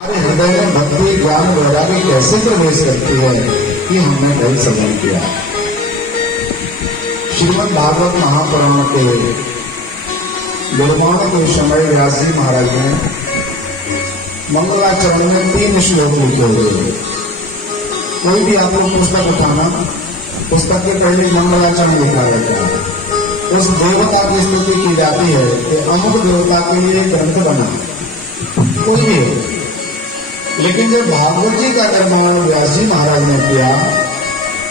हमारे हृदय में भक्ति ज्ञान वैराग्य कैसे प्रवेश करती है ये हमने कल समझ किया। श्रीमद् भागवत महापुराण के निर्माण के समय व्यास जी महाराज ने मंगलाचरण में 3 श्लोक लिखे हुए। कोई भी आपको पुस्तक उठाना, पुस्तक के पहले मंगलाचरण लिखा रहता है। उस देवता की स्तुति की जाती है कि अमुक देवता के लिए ग्रंथ बना, कोई भी। लेकिन जब भागवत जी का निर्माण व्यास जी महाराज ने किया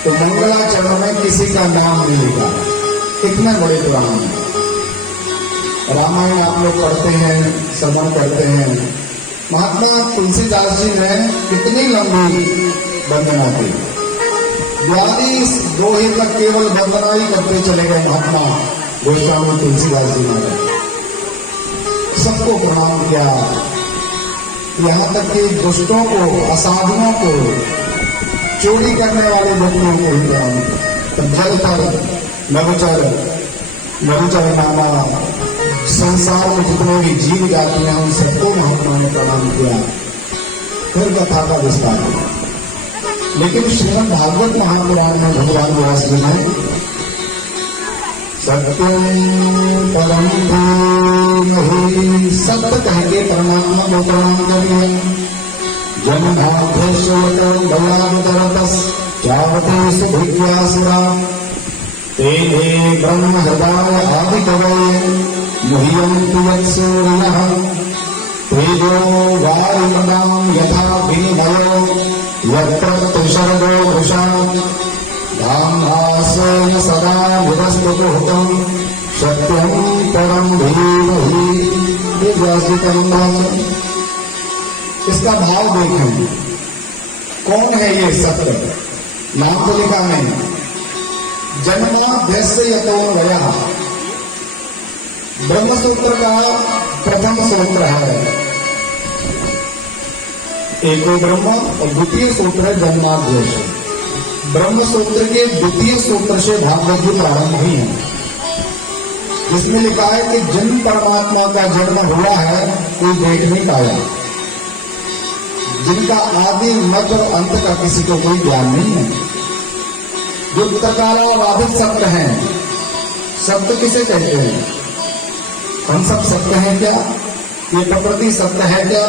तो मंगलाचरण में किसी का नाम नहीं लिखा। इतने बड़े पुराण रामायण आप लोग पढ़ते हैं, श्रवण करते हैं। महात्मा तुलसीदास जी ने कितनी लंबी वंदना की, 42 दोहे तक केवल वंदना ही करते चले गए महात्मा गोस्वामी तुलसीदास जी महाराज। सबको प्रणाम किया, यहाँ तक कि दुष्टों को, असाधुओं को, चोरी करने वाले व्यक्तियों को भी प्रणाम किया। जलकर नवचर नामा संसार में जितने भी जीव जाते हैं उन सबको महात्मा ने प्रणाम किया। फिर कथा का विस्तार किया। लेकिन श्रीमद् भागवत महापुराण में भगवान व्यास जी ने सत्यम परम नहीं, सत्य कह के परमात्मा को प्रणाम करिए। जन्माधेश्वरतस सुभिज्ञासुरा तेने ब्रह्म हृदय आदि कवये मुह्यन्ति यत्सूर्यः तेजो वायुमदां यथा विनिमयो यत्र त्रिशर्गो वृषा धाम्नास्वेन सदा निरस्तुतं सत्यं परम धीमहि। इसका भाव देखें, कौन है ये सत्य? नाम तो लिखा नहीं। जन्माद्यस्य यतोऽन्वयः ब्रह्मसूत्र का प्रथम सूत्र है। एको ब्रह्म और द्वितीय सूत्र है जन्माद्यश। ब्रह्मसूत्र के द्वितीय सूत्र से भागवत जी प्रारंभ हुई है, जिसमें लिखा है कि जिन परमात्मा का जन्म हुआ है कोई देख नहीं पाया, जिनका आदि मध्य और अंत का किसी को कोई ज्ञान नहीं है, जो त्रिकालाबाधित सत्य हैं। सत्य किसे कहते हैं? हम सब सत्य हैं क्या? ये प्रकृति सत्य है क्या?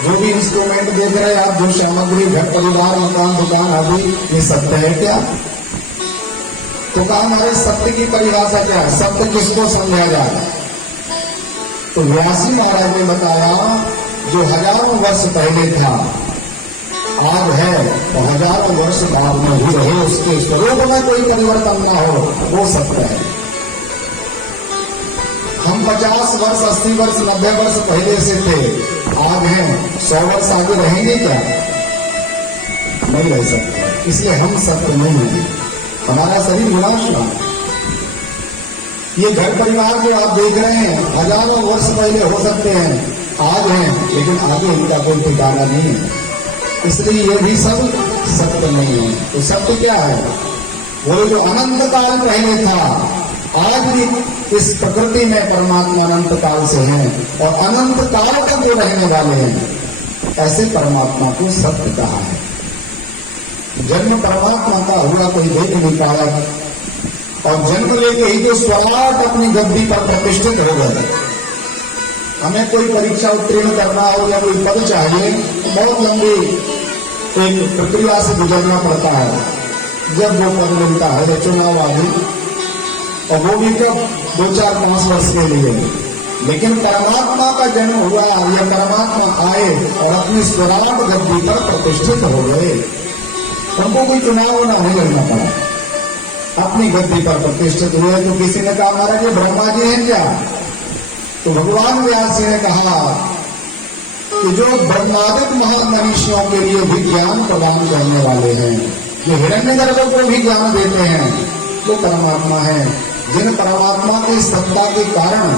जो भी इंस्ट्रूमेंट देख रहे हैं आप, जो सामग्री, घर परिवार, मकान, दुकान आदि, ये सत्य है क्या? तो कहा हमारे सत्य की परिभाषा क्या है? सत्य किसको समझा जाए? तो व्यास जी महाराज ने बताया जो हजारों वर्ष पहले था आज है तो हजारों वर्ष बाद में ही रहे, उसके स्वरूप में कोई परिवर्तन ना हो, वो सत्य है। हम 50 वर्ष, 80 वर्ष, 90 वर्ष पहले से थे, आज हैं, 100 वर्ष आगे रहेंगे क्या? नहीं रह सकते। इसलिए हम सत्य नहीं है, हमारा शरीर विनाशमान। ये घर परिवार जो आप देख रहे हैं हजारों वर्ष पहले हो सकते हैं, आज हैं, लेकिन आगे इनका कोई ठिकाना नहीं है। इसलिए ये भी सब सत्य नहीं है। तो सत्य क्या है? वो जो अनंत काल पहले था, आज भी इस प्रकृति में परमात्मा अनंत काल से हैं और अनंत काल तक जो रहने वाले हैं, ऐसे परमात्मा को सत्य कहा है। जन्म परमात्मा का हुआ कोई देख नहीं पाया और जन्म लेके ही जो स्वराट अपनी गद्दी पर प्रतिष्ठित हो गए। हमें कोई परीक्षा उत्तीर्ण करना हो या कोई पद चाहिए तो बहुत लंबी एक प्रक्रिया से गुजरना पड़ता है। जब वो पद मिलता है तो चुनाव आदि, और वो भी कब 2, 4, 5 वर्ष के लिए। लेकिन परमात्मा का जन्म हुआ या परमात्मा आए और अपनी स्वराट गद्दी पर प्रतिष्ठित हो गए, उनको कोई चुनाव नहीं लड़ना पड़ा, अपनी गद्दी पर प्रतिष्ठित हुए। तो किसी ने कहा महाराज ये ब्रह्मा जी हैं क्या? तो भगवान व्यास जी ने कहा कि जो ब्रह्मादिक महामनीषियों के लिए भी ज्ञान प्रदान करने वाले हैं, जो हिरण्यगर्भ को भी ज्ञान देते हैं, वो परमात्मा है। जिन परमात्मा की सत्ता के कारण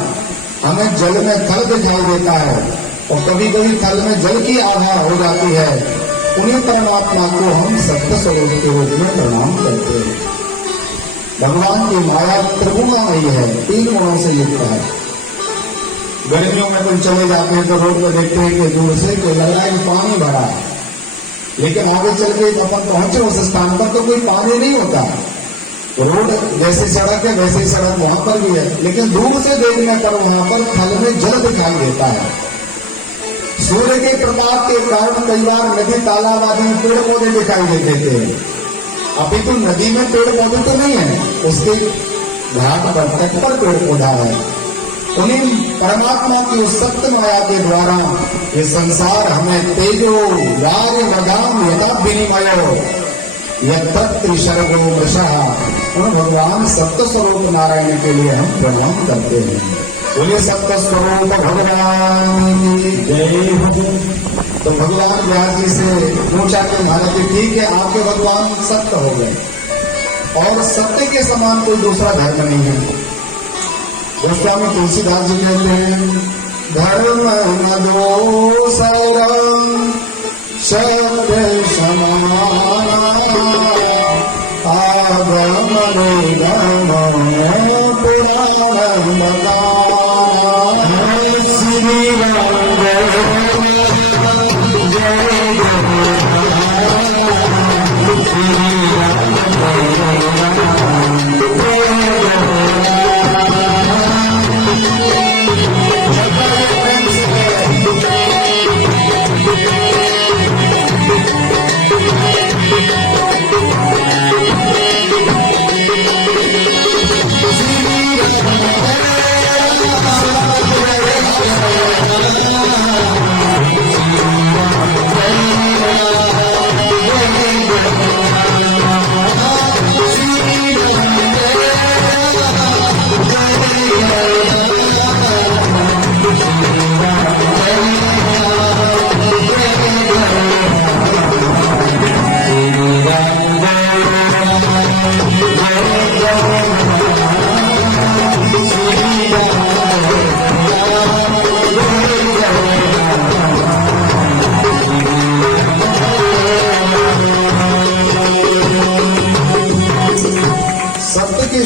हमें जल में थल दिखाई देता है और कभी कभी थल में जल की आधार हो जाती है, उन्हीं परमात्मा को हम सत्य स्वरूप के रूप में प्रणाम करते हैं। भगवान की माया त्रिगुणमयी है, 3 गुणों से युक्त है। गर्मियों में कोई चले जाते हैं तो रोड पर देखते हैं कि दूर से कोई लग रहा है कि पानी भरा है, लेकिन आगे चल के अपन पहुंचे उस स्थान पर तो कोई पानी नहीं होता। रोड जैसी सड़क है वैसी सड़क वहां पर भी है, लेकिन दूर से देखने पर वहां पर फल में जल दिखाई देता है। सूर्य के प्रताप के कारण कई बार नदी तालाब आदि में पेड़ पौधे दिखाई देते थे। अभी तो नदी में पेड़ पौधे तो नहीं है, उसके घाट पर तट पर पेड़ पौधा है। उन्हीं परमात्मा की उस सत्य माया के द्वारा ये संसार हमें तेजो यार लगाम यदा विनिमयो यत्र शर्गो वृषः, उन भगवान सत्य स्वरूप नारायण के लिए हम प्रणाम करते हैं। बोलिए सत्य स्वरूप भगवान जय हो। तो भगवान व्यास जी से पूछा कि महाराज जी ठीक है, आपके भगवान सत्य हो गए और सत्य के समान कोई दूसरा धर्म नहीं है। गोस्वामी तुलसीदास जी कहते हैं धर्म न दोषरम सत्य समान आगम निगम पुराण बगान श्री राम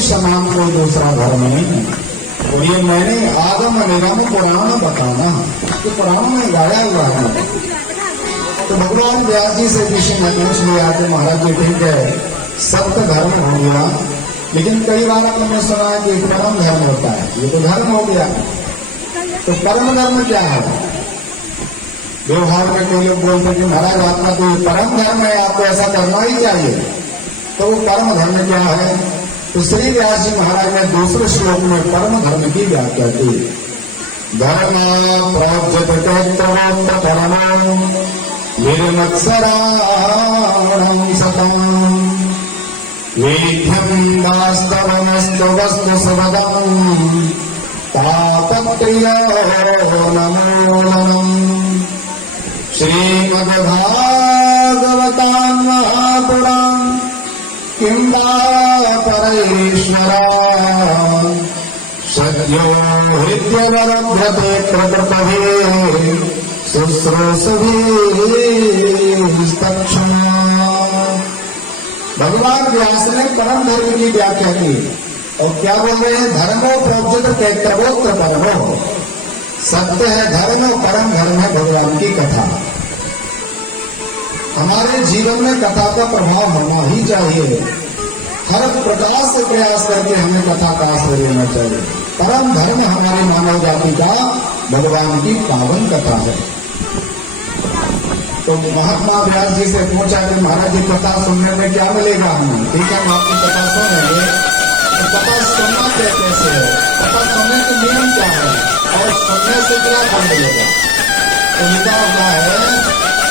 समान कोई दूसरा धर्म नहीं है। और ये मैंने आगम निगम पुराण बताना तो पुराण में गाया हुआ है। तो भगवान व्यास जी से ऋषि नरेश में आके महाराज जी ठीक है सत्य धर्म हो गया, लेकिन कई बार आपने सुना है कि परम धर्म होता है, ये तो धर्म हो गया। तो परम धर्म क्या है? व्यवहार में कई लोग बोलते हैं कि महाराज आपका तो परम धर्म है, आपको ऐसा करना ही चाहिए। तो वो परम धर्म क्या है? तो श्री व्यास जी महाराज ने दूसरे श्लोक में परम धर्म की व्याख्या की। धर्म प्रोज्यत परमो निर्मत्सराणं सतम् वेद्यं वास्तवमस्तु वस्तु सुभदम् तापत्रियो नमोलनम्। श्रीमद्भागवतां महापुराणं किंदा परैश्वरा सद्यो हृद्यवरभ्यते प्रकृतभे शुश्रूषुभिस्तक्षमा। भगवान व्यास ने परम धर्म की व्याख्या की और क्या बोल रहे हैं? धर्मो प्रोज्यत कैत्रवोत्र परमो, सत्य है धर्म और परम धर्म है भगवान की कथा। हमारे जीवन में कथा का प्रभाव होना ही चाहिए। हर प्रकार से प्रयास करके हमें कथा का आश्रय लेना चाहिए। परम धर्म हमारी मानव जाति का भगवान की पावन कथा है। तो महात्मा व्यास जी से पूछा कि महाराज जी कथा सुनने में क्या मिलेगा हमें? ठीक है, हम आपकी कथा सुनेंगे। तो कथा सुनना कैसे है, कथा सुनने के नियम क्या है और सुनने से क्या फल मिलेगा? तो लिखा हुआ है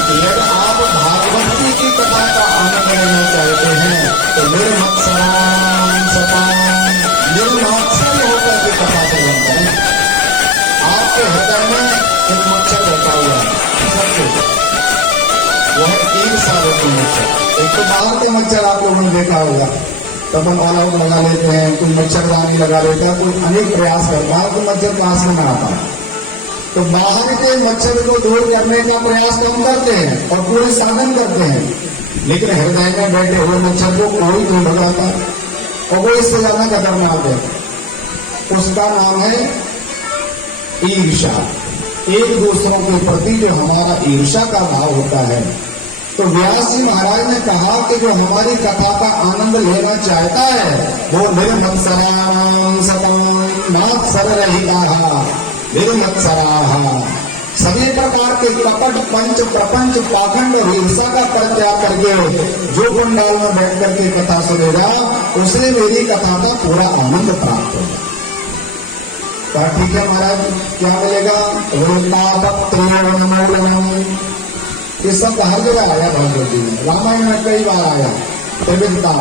कि यदि आप भागवत जी की कथा का आनंद लेना चाहते हैं तो निर्मत्सरां सतां, निर्मत्सर होकर के कथा श्रवण करें। आपके हृदय में एक मच्छर बैठा हुआ है, सबसे वह 3 सालों के मच्छर। एक तो बाहर के मच्छर आप लोगों ने देखा होगा, तब हम ऑल आउट लगा लेते हैं, कोई मच्छरदानी लगा लेता है, कोई अनेक प्रयास करता है, तो मच्छर पास में आता है। तो बाहर के मच्छर को दूर करने का प्रयास कम करते हैं और पूरे साधन करते हैं, लेकिन हृदय में बैठे हुए मच्छर को कोई नहीं भगाता और वो इससे ज्यादा खतरनाक है। उसका नाम है ईर्षा, एक दूसरों के प्रति जो हमारा ईर्षा का भाव होता है। तो व्यास जी महाराज ने कहा कि जो हमारी कथा का आनंद लेना चाहता है वो निर्मत्सराणां सतां नात्सररहिताः निर्मत्सराः, सभी प्रकार के कपट पंच प्रपंच पाखंड और ईर्षा का परित्याग करके जो पंडाल में बैठ करके कथा सुनेगा उसे मेरी कथा का पूरा आनंद प्राप्त होगा। तो ठीक है महाराज, क्या मिलेगा? ये सब हर जगह आया भागवत जी में, रामायण में कई बार आया। त्रिविधता,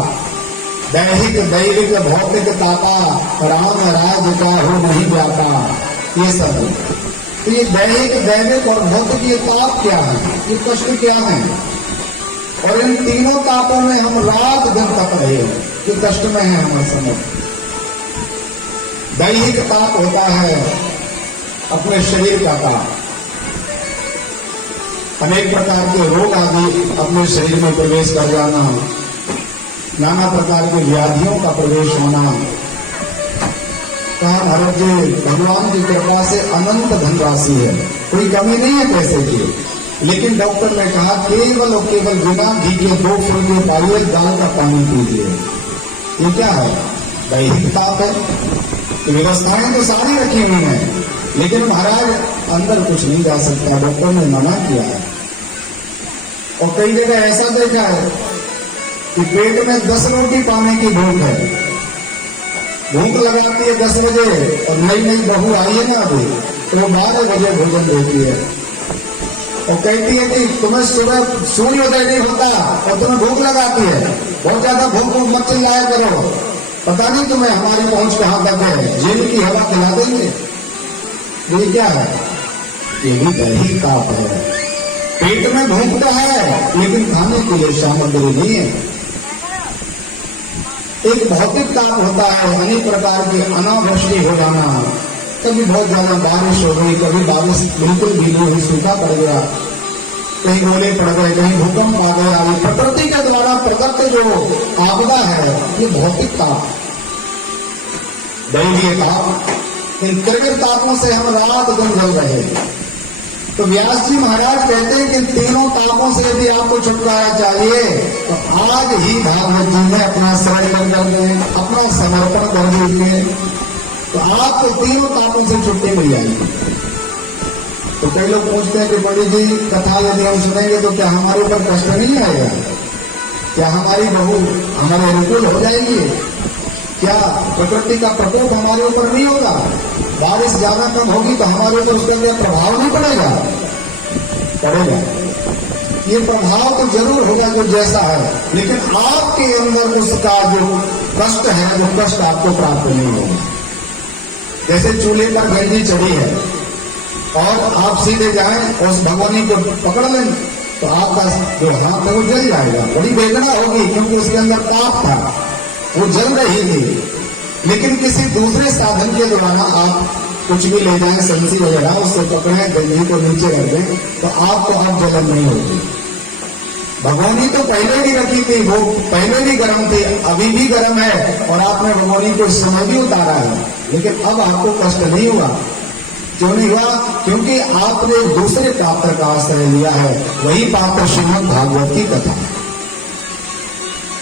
दैहिक दैविक भौतिक ताता, राम राज का हो नहीं जाता, ये सब। तो ये दैहिक दैविक और भौतिक ये ताप क्या है, ये कष्ट क्या है? और इन तीनों तापों में हम रात दिन तप रहे हैं, ये कष्ट में है हमारे समझ। दैहिक ताप होता है अपने शरीर का ताप, अनेक प्रकार के रोग आदि अपने शरीर में प्रवेश कर जाना, नाना प्रकार की व्याधियों का प्रवेश होना। कहा भरत जी भगवान की कृपा से अनंत धनराशि है, कोई कमी नहीं है पैसे की, लेकिन डॉक्टर ने कहा केवल और केवल बिना घी के 2 फुल्के डालिए, दाल का पानी पीजिए। ये क्या है? दैहिक ताप है। व्यवस्थाएं तो सारी रखी हुई हैं, लेकिन महाराज अंदर कुछ नहीं जा सकता, डॉक्टर ने मना किया है। और कई जगह ऐसा देखा है कि पेट में 10 रोटी पाने की भूख है, भूख लगाती है 10 बजे, और नई नई बहू आई है ना अभी, तो वो 12 बजे भोजन देती है और कहती है कि तुम्हें सुबह सूर्योदय नहीं होता और तुम्हें भूख लगाती है, बहुत ज्यादा भूख मत चिल्लाया करो, पता नहीं तुम्हें हमारी पहुंच कहां तक है, जेल की हवा खिला देंगे। ये क्या है? ये भी दैहिक ताप है। पेट में भूख तो है लेकिन खाने के लिए सामग्री नहीं है। एक भौतिक ताप होता है, अनेक प्रकार की अनावृष्टि हो जाना, कभी बहुत ज्यादा बारिश हो गई, कभी बारिश बिल्कुल भी नहीं हुई, सूखा पड़ गया, कहीं ओले पड़ गए, कहीं भूकंप आ गया। ये प्रकृति के द्वारा प्रकृति जो आपदा है ये भौतिक ताप, दैवीय ताप। इन त्रिविध तापों से हम रात दिन जल रहे हैं। तो व्यास जी महाराज कहते हैं कि इन तीनों तापों से यदि आपको छुटकारा चाहिए तो आज ही भागवत जी में अपना समर्पण कर दें, अपना समर्पण कर दीजिए, तो आपको तीनों तापों से छुट्टी मिल जाएगी। तो कई लोग पूछते हैं कि बड़ी जी कथा यदि हम सुनेंगे तो क्या हमारे ऊपर कष्ट नहीं आएगा? क्या हमारी बहू हमारे अनुकूल हो जाएगी? क्या प्रकृति का प्रकोप हमारे ऊपर नहीं होगा? बारिश ज्यादा कम होगी तो हमारे ऊपर उसका क्या प्रभाव नहीं पड़ेगा? पड़ेगा। ये प्रभाव तो जरूर होगा जो जैसा है, लेकिन आपके अंदर उसका जो कष्ट है वो कष्ट आपको प्राप्त नहीं होगा। जैसे चूल्हे पर गंजी चढ़ी है और आप सीधे जाएं और उस भगवानी को पकड़ लें तो आपका जो हाथ है वो जल जाएगा, बड़ी वेदना होगी क्योंकि उसके अंदर ताप था, वो जल रही थी। लेकिन किसी दूसरे साधन के द्वारा आप कुछ भी ले जाएं, संसी वगैरह, उससे पकड़े, गंजी को नीचे रख दें तो आपको अब जलन नहीं होगी। भगवानी तो पहले भी रखी थी, वो पहले भी गर्म थी, अभी भी गर्म है, और आपने भगवानी को इस समय भी उतारा है, लेकिन अब आपको कष्ट नहीं हुआ। क्यों नहीं हुआ? क्योंकि आपने दूसरे पात्र का आश्रय लिया है, वही पात्र श्रीमद् भागवत की कथा।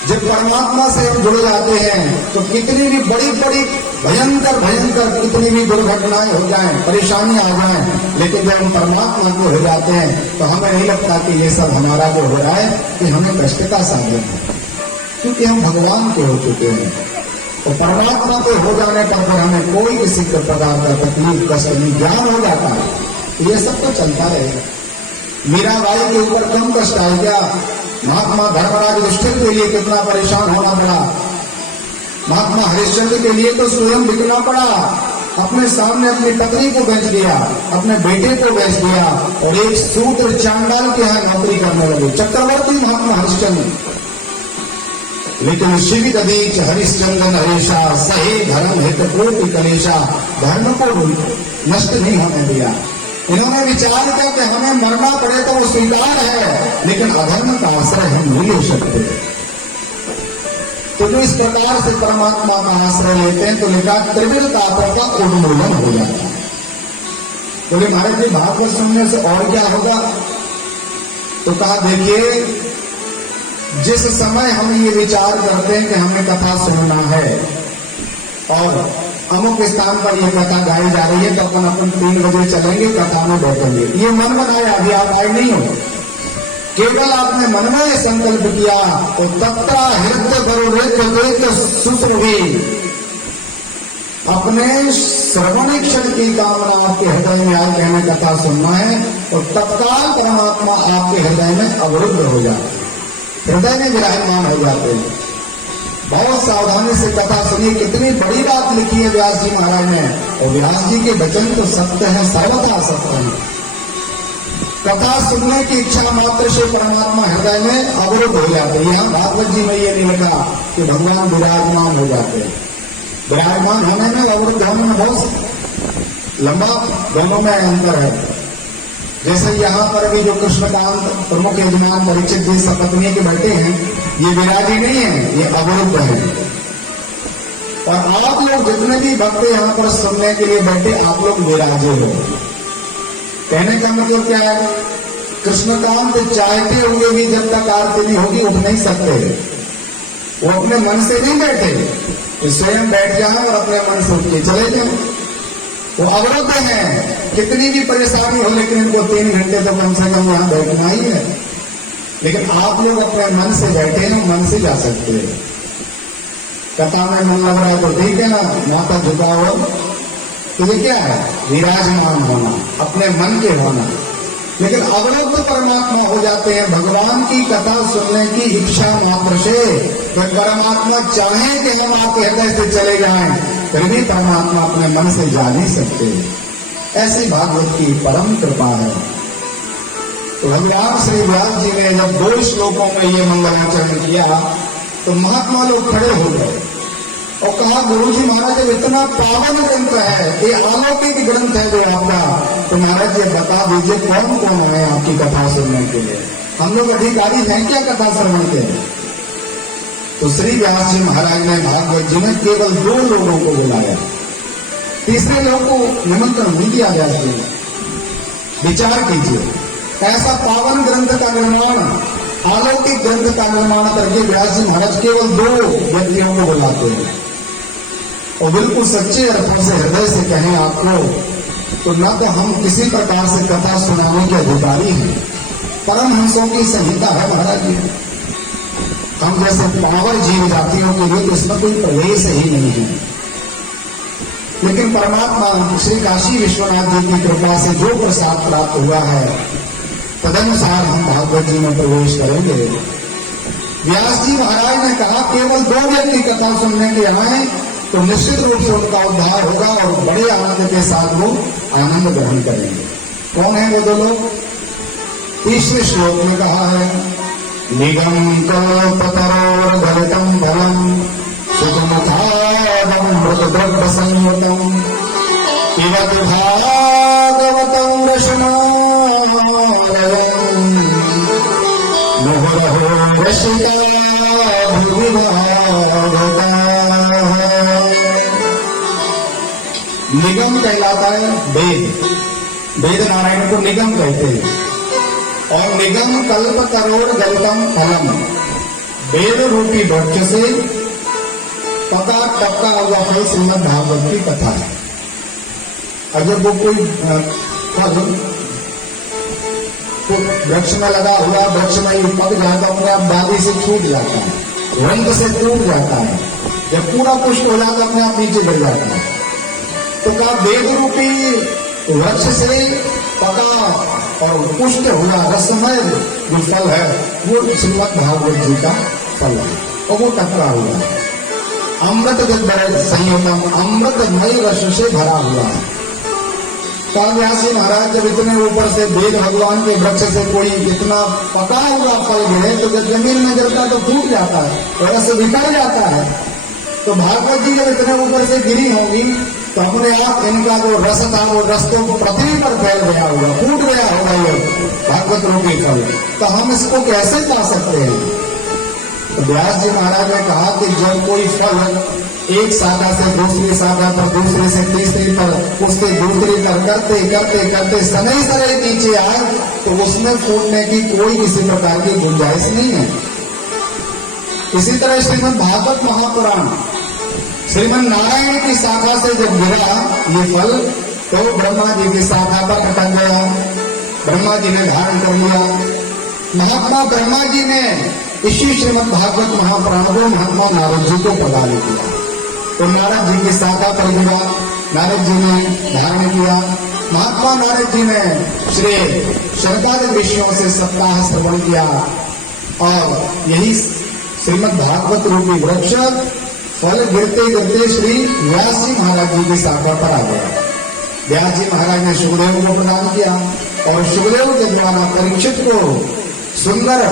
जब परमात्मा से हम जुड़ जाते हैं तो कितनी भी बड़ी बड़ी भयंकर भयंकर कितनी भी दुर्घटनाएं हो जाएं, परेशानियां आ जाएं, लेकिन जब हम परमात्मा को हो जाते हैं तो हमें नहीं लगता कि ये सब हमारा जो हो रहा है कि हमें कष्ट का साधन है, क्योंकि हम भगवान के हो चुके हैं। तो परमात्मा के हो जाने पर हमें कोई किसी प्रकार का तकलीफ कष्ट नहीं, ज्ञान हो जाता है। ये सब तो चलता रहेगा। मीराबाई के ऊपर कम कष्ट आएगा? महात्मा धर्मराज युधिष्ठिर के लिए कितना परेशान होना पड़ा, महात्मा हरिश्चंद्र के लिए तो स्वयं बिकना पड़ा, अपने सामने अपनी पत्नी को बेच दिया, अपने बेटे को बेच दिया, और एक शूद्र चांडाल के यहाँ नौकरी करने लगे, चक्रवर्ती महात्मा हरिश्चंद्र। लेकिन शिव ददीच हरिश्चंद्र नरेशा, सही धर्म हित कोटि कलेशा, धर्म को नष्ट नहीं होने दिया। इन्होंने विचार किया कि हमें मरना पड़े तो वो स्वीकार है, लेकिन अधर्म का आश्रय हम नहीं ले सकते। तो जो इस प्रकार से परमात्मा का आश्रय लेते हैं तो लिखा त्रिविध तापों का उन्मूलन हो जाता है। बोले महाराज जी भागवत सुनने से और क्या होगा? तो कहा देखिए, जिस समय हम ये विचार करते हैं कि हमें कथा सुनना है और अमुक स्थान पर ये कथा गाई जा रही है, तो अपन 3 बजे चलेंगे, कथा में बैठेंगे, ये मन बनाया, अभी आप आए नहीं हो। केवल आपने मन में संकल्प किया तो तत्रा हृदय सुश्रुभी, अपने श्रवण क्षण की कामना आपके हृदय में आज हमें कथा सुनना है, और तत्काल परमात्मा आपके हृदय में अवरुद्ध हो जाते हैं, हृदय में विराजमान हो जाते हैं। बहुत सावधानी से कथा सुनिए, कितनी बड़ी बात लिखी है व्यास जी महाराज ने, और व्यास जी के वचन तो सत्य है, सर्वथा सत्य है। कथा सुनने की इच्छा मात्र से परमात्मा हृदय में अवरुद्ध हो जाते हैं। यहाँ भागवत जी में ये नहीं लिखा कि भगवान विराजमान हो जाते हैं। विराजमान होने में, अवरुद्ध होने में बहुत लंबा दोनों में अंतर है। जैसे यहाँ पर भी जो कृष्णकांत प्रमुख यजमान परीक्षित जी सपत्नी के बैठे हैं, ये विराजी नहीं है, ये अवरुद्ध है। और आप लोग जितने भी भक्त यहाँ पर सुनने के लिए बैठे, आप लोग विराजे हो। कहने का मतलब क्या है? कृष्णकांत चाहते हुए भी जब तक आरती नहीं होगी उठ नहीं सकते, वो अपने मन से नहीं बैठे, वो स्वयं बैठ जाए और अपने मन से उठ के चले जाए। वो अवरुद्ध हैं, कितनी भी परेशानी हो लेकिन इनको 3 घंटे तो कम से कम यहाँ बैठना ही है। लेकिन आप लोग अपने मन से बैठे हैं, मन से जा सकते हैं। कथा में मन लग रहा है तो ठीक है ना, माथा झुकाओ, तो ये क्या है? विराजमान होना, अपने मन के होना। लेकिन अवरुद्ध परमात्मा हो जाते हैं भगवान की कथा सुनने की इच्छा मात्र से। फिर परमात्मा चाहे कि हम आपके हृदय से चले जाएं, फिर भी परमात्मा अपने मन से जा नहीं सकते। ऐसी भागवत की परम कृपा है। तो भगवान श्री व्यास जी ने जब 2 श्लोकों में ये मंगलाचरण किया तो महात्मा लोग खड़े हो गए और कहा, गुरु जी महाराज जब इतना पावन ग्रंथ है, ये अलौकिक ग्रंथ है जो आपका, तो महाराज जी बता दीजिए कौन कौन है आपकी कथा सुनने के लिए? हम लोग अधिकारी हैं क्या कथा श्रवण के? तो श्री व्यास जी महाराज ने भागवत जी में केवल 2 लोगों को बुलाया, तीसरे लोगों को निमंत्रण नहीं दिया। व्यास जी ने विचार कीजिए, ऐसा पावन ग्रंथ का निर्माण, अलौकिक ग्रंथ का निर्माण करके व्यास जी महाराज केवल 2 व्यक्तियों को बुलाते हैं। और बिल्कुल सच्चे अर्थों से हृदय से कहें आपको, तो न तो हम किसी प्रकार से कथा सुनाने के अधिकारी हैं, परमहंसों की संहिता है महाराज जी। हम जैसे पावर जीव जातियों के लिए इसमें कोई प्रवेश ही नहीं है। लेकिन परमात्मा श्री काशी विश्वनाथ जी की कृपा से जो प्रसाद प्राप्त हुआ है, तदनुसार हम भागवत जी में प्रवेश करेंगे। व्यास जी महाराज ने कहा केवल 2 व्यक्ति कथा सुनने के आए तो निश्चित रूप से उनका उद्धार होगा और बड़े आनंद के साथ वो आनंद ग्रहण करेंगे। कौन है वो 2 लोग? 30वें श्लोक में कहा है, निगम कल्पतरोर्गलितं फलं सुखमुखादं मृतद्रव्य संयुतं पिबत भागवतं रसमालयं मुहुरहो रसिका भुवि भागवताः। निगम कहलाता है वेद, वेद नारायण को निगम कहते हैं। और निगम कल्प करोड़ गलतम फलम, वेद रूपी वृक्ष से पका टपका हुआ फल श्रीमद् भागवत की कथा है। अगर वो कोई फल तो वृक्ष में लगा हुआ, वृक्ष में ही पक जाता, अपने आप डाली से छूट जाता है, रंग से टूट जाता है, जब पूरा पुष्ट हो जाता अपने आप नीचे गिर जाता है। तो कहा वेद रूपी वृक्ष से पका और पुष्ट हुआ रसमय जो फल है वो श्रीमद् भागवत जी का फल है, और वो टपका हुआ है। अमृत संयतम, अमृतमय रस से भरा हुआ है। व्यासी महाराज जब इतने ऊपर से वेद भगवान के वृक्ष से कोई इतना पका हुआ फल गिरे तो जब जमीन में गिरता तो टूट जाता है, रस बिखर जाता है। तो भागवत जी जब इतने ऊपर से गिरी होंगी तो अपने आप इनका जो रस था वो रस तो पृथ्वी पर फैल गया होगा, फूट गया होगा ये भागवत रूपी फल। तो हम इसको कैसे पा सकते हैं? तो व्यास जी महाराज ने कहा कि जब कोई फल एक शाखा से दूसरी शाखा पर, दूसरे से तीसरी पर, उससे दूसरी पर करते करते करते समय सरे नीचे आए तो उसमें फूटने की कोई किसी प्रकार की गुंजाइश नहीं है। इसी तरह श्रीमद् भागवत महापुराण श्रीमद् नारायण की शाखा से जब गिरा ये फल तो ब्रह्मा जी की शाखा पर अटक गया, ब्रह्मा जी ने धारण कर लिया। महात्मा ब्रह्मा जी ने इसी श्रीमद् भागवत महापुराण को महात्मा नारद जी को प्रदान किया तो नारद जी की शाखा पर गिरा, नारद जी ने धारण किया। महात्मा नारद जी ने श्री शरदादि ऋषियों से सप्ताह श्रवण किया और यही श्रीमद् भागवत रूपी वृक्ष फल गिरते गिरते श्री व्यास जी महाराज जी की शाखा पर आ गया। व्यास जी महाराज ने सुखदेव को प्रदान किया और सुखदेव के द्वारा परीक्षित को सुंदर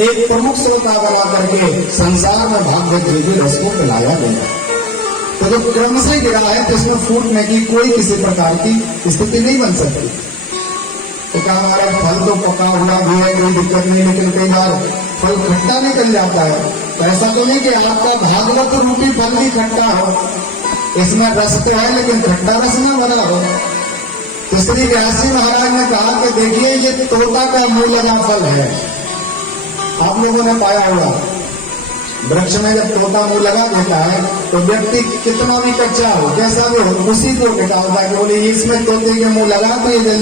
एक प्रमुख श्रोता बना करके संसार में भागवत जी के रस को पिलाया गया। तो जब क्रम से गिरा है तो इसमें फूटने की कोई किसी प्रकार की स्थिति नहीं बन सकती। तो क्या हमारा फल तो पका हुआ भी है, कोई दिक्कत नहीं, लेकिन कई बार फल खट्टा निकल जाता है। तो ऐसा तो नहीं कि आपका भागवत रूपी फल भी खट्टा हो, इसमें रस तो है लेकिन खट्टा रस न भरा हो। तो श्री व्यास जी महाराज ने कहा कि देखिए ये तोता का मुंह लगा फल है। आप लोगों ने पाया होगा वृक्ष में जब तोता मुंह लगा देता है तो व्यक्ति कितना भी कच्चा हो, कैसा भी हो, उसी को निकालता है कि बोले इसमें तोते के मुंह लगा तो ये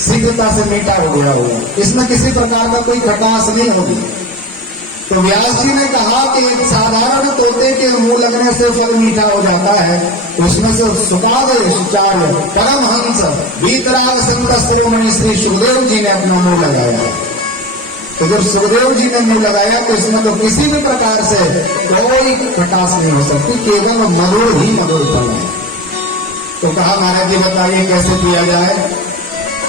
शीघ्रता से मीठा हो गया होगा, इसमें किसी प्रकार का कोई खटास नहीं होगी। तो व्यास जी ने कहा कि एक साधारण तोते के मुंह लगने से फल मीठा हो जाता है, उसमें से सुकाद सुचार्य परमहंस वीतराग संत शिरोमणि श्री सुखदेव जी ने अपना मुंह लगाया। तो जब सुखदेव जी ने मुंह लगाया तो इसमें तो किसी भी प्रकार से कोई खटास नहीं हो सकती, केवल मधुर ही मधुर फल है। तो कहा महाराज जी बताइए कैसे पिया जाए।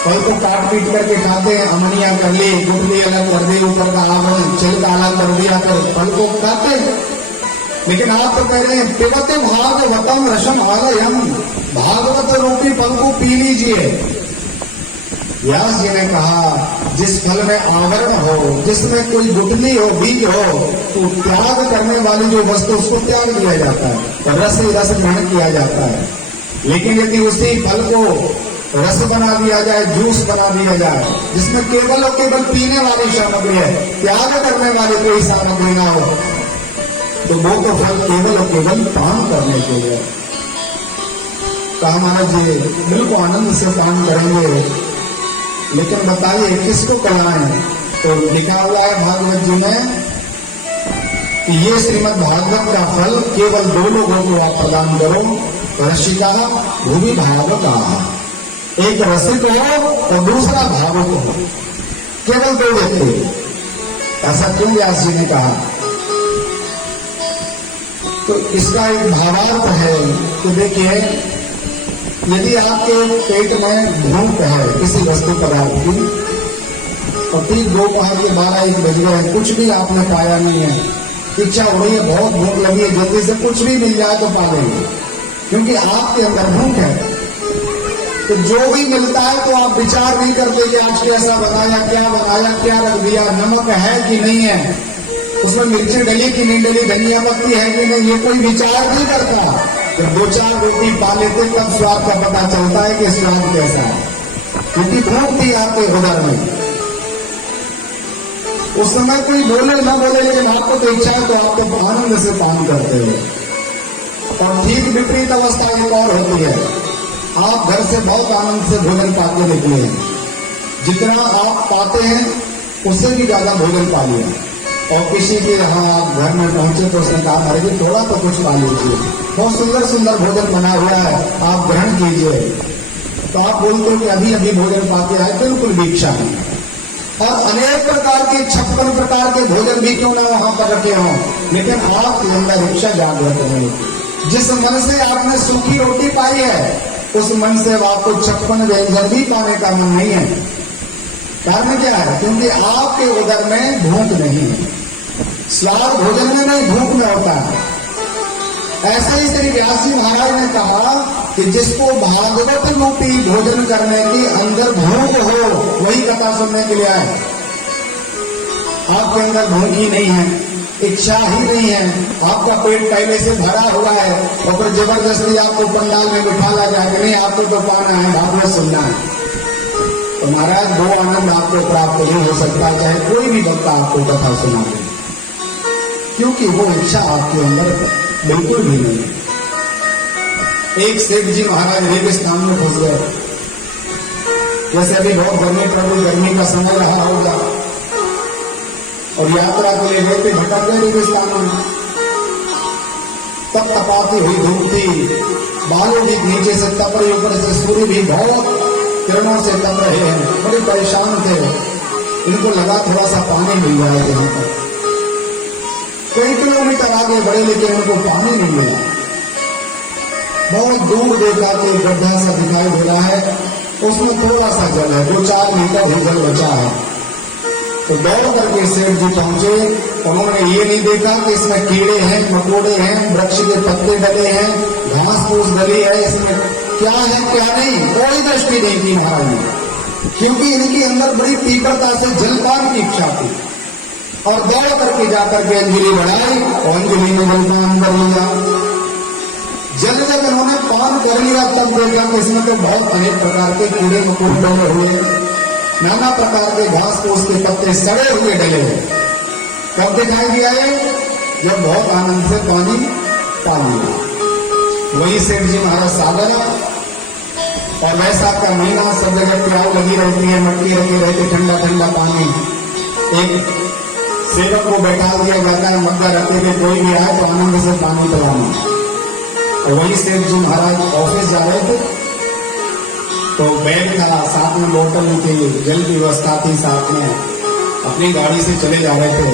फल को काट पीट करके खाते हैं, अमनिया कर ली, गुटली अलग कर दी, ऊपर का आवरण छिलका अलग कर दिया, फिर फल को खाते हैं। लेकिन आप तो कह रहे हैं पिबत भागवतम रसम आलयम, भागवत रूपी फल को पी लीजिए। व्यास जी ने कहा जिस फल में आवरण हो, जिसमें कोई गुटली हो, बीज हो, तो त्याग करने वाली जो वस्तु उसको त्याग दिया जाता है, तो रस ग्रहण किया जाता है। लेकिन यदि उसी फल को रस बना दिया जाए, जूस बना दिया जाए, जिसमें केवल और केवल पीने वाली सामग्री है, त्याग करने वाली कोई सामग्री ना हो, तो वो तो फल केवल और केवल पान करने के लिए। कहा महाराज जी बिल्कुल आनंद से पान करेंगे, लेकिन बताइए किसको पिलाएं। तो लिखा हुआ है भागवत जी में कि ये श्रीमद् भागवत का फल केवल दो लोगों को आप प्रदान करो, रसिका भूमि भागवत, एक रसिक हो और दूसरा भावुक हो, केवल दो व्यक्ति। ऐसा क्यों व्यास जी ने कहा? तो इसका एक भावार्थ है कि देखिए यदि आपके पेट में भूख है किसी वस्तु पदार्थ की और ठीक दोपहर के 12-1 बज गए, कुछ भी आपने पाया नहीं है, इच्छा हो रही है, बहुत भूख लगी है, जल्दी से कुछ भी मिल जाए तो पा लेंगे, क्योंकि आपके अंदर भूख है। तो जो भी मिलता है तो आप विचार नहीं करते कि आज कैसा बनाया, क्या रख दिया, नमक है कि नहीं है, उसमें मिर्ची डली कि नहीं डली, धनिया पत्ती है कि नहीं, ये कोई विचार नहीं करता। जब 2-4 रोटी पा लेते तब स्वाद का पता चलता है कि स्वाद कैसा है, क्योंकि भूख थी आपके उदर में। उस समय कोई बोले ना बोले, लेकिन आपको तो इच्छा है तो आप तो आनंद से पान करते हो। और ठीक विपरीत अवस्था एक और होती है, आप घर से बहुत आनंद से भोजन पाते निकले हैं, जितना आप पाते हैं उससे भी ज्यादा भोजन पा लिया, और किसी के यहाँ आप घर में पहुंचे तो उसने कहा अरे जी थोड़ा तो कुछ पा लीजिए, बहुत सुंदर सुंदर भोजन बना हुआ है, आप ग्रहण कीजिए। तो आप बोलते हो कि अभी अभी भोजन पाते आए, बिल्कुल भी इच्छा नहीं। और अनेक प्रकार के 56 प्रकार के भोजन भी क्यों ना वहां पर रखे हों, लेकिन आपके अंदर इच्छा जागृत है। जिस मन से आपने सूखी रोटी पाई है उस मन से आपको 56 व्यंजन भी पाने का मन नहीं है। कारण क्या है? क्योंकि आपके उदर में भूख नहीं है, स्वाद भोजन में नहीं भूख में होता है। ऐसा ही श्री व्यास जी महाराज ने कहा कि जिसको भागवत रूपी भोजन करने की अंदर भूख हो वही कथा सुनने के लिए आए। आपके अंदर भूख ही नहीं है, इच्छा ही नहीं है, आपका पेट पहले से भरा हुआ है और फिर जबरदस्ती आपको पंडाल में बिठाला जाए कि नहीं आपको तो पाना है, भागवत सुनना है, तो महाराज वो आनंद आपको प्राप्त नहीं हो सकता चाहे कोई भी वक्ता आपको कथा सुना दे, क्योंकि वो इच्छा आपके अंदर बिल्कुल भी नहीं है। एक सेठ जी महाराज रेगिस्तान में फंस गए, जैसे अभी बहुत गर्मी का समय रहा होगा और यात्रा के लिए गए थे, भटक गए रेगिस्तान में। तब तपाती हुई धूप थी, बालू भी नीचे से तप रही, ऊपर से सूर्य भी बहुत किरणों से तप रहे हैं, बड़े परेशान थे। इनको लगा थोड़ा सा पानी मिल जाए यहाँ पर, कई किलोमीटर आगे बढ़े लेकिन उनको पानी नहीं मिला। बहुत दूर देखा कि एक गड्ढा सा दिखाई दे रहा है, उसमें थोड़ा सा जल है, 2-4 लीटर ही जल बचा है। तो दौड़ करके सेठ जी पहुंचे, उन्होंने ये नहीं देखा कि इसमें कीड़े हैं, मकोड़े हैं, वृक्ष के पत्ते डले हैं, घास फूस डली है, इसमें क्या है क्या नहीं, कोई दृष्टि नहीं की महाराज ने, क्योंकि इनके अंदर बड़ी तीव्रता से जलपान की इच्छा थी। और दौड़ करके जाकर के अंजलि बढ़ाई और अंजलि में जलपान कर लिया। जब उन्होंने पान कर लिया तब देखा कि इसमें तो बहुत अनेक प्रकार के कीड़े मकोड़े डले हुए, नाना प्रकार के घास फूस के पत्ते सड़े हुए डले हैं। कब दिखाई दिया है? जब बहुत आनंद से पानी पा लिया। वही सेठ जी महाराज सागर और वैसाख का महीना, सब जगह प्याऊ लगी रहती है, मटकी रखी रहती, ठंडा ठंडा पानी। एक सेवक को बैठा दिया जाता है, मग्गा रखते थे, कोई भी आए तो आनंद से पानी पिलाना। और वही सेठ जी महाराज ऑफिस जा रहे थे, तो बैग था साथ में, बोतल थी, जल की व्यवस्था थी साथ में, अपनी गाड़ी से चले जा रहे थे।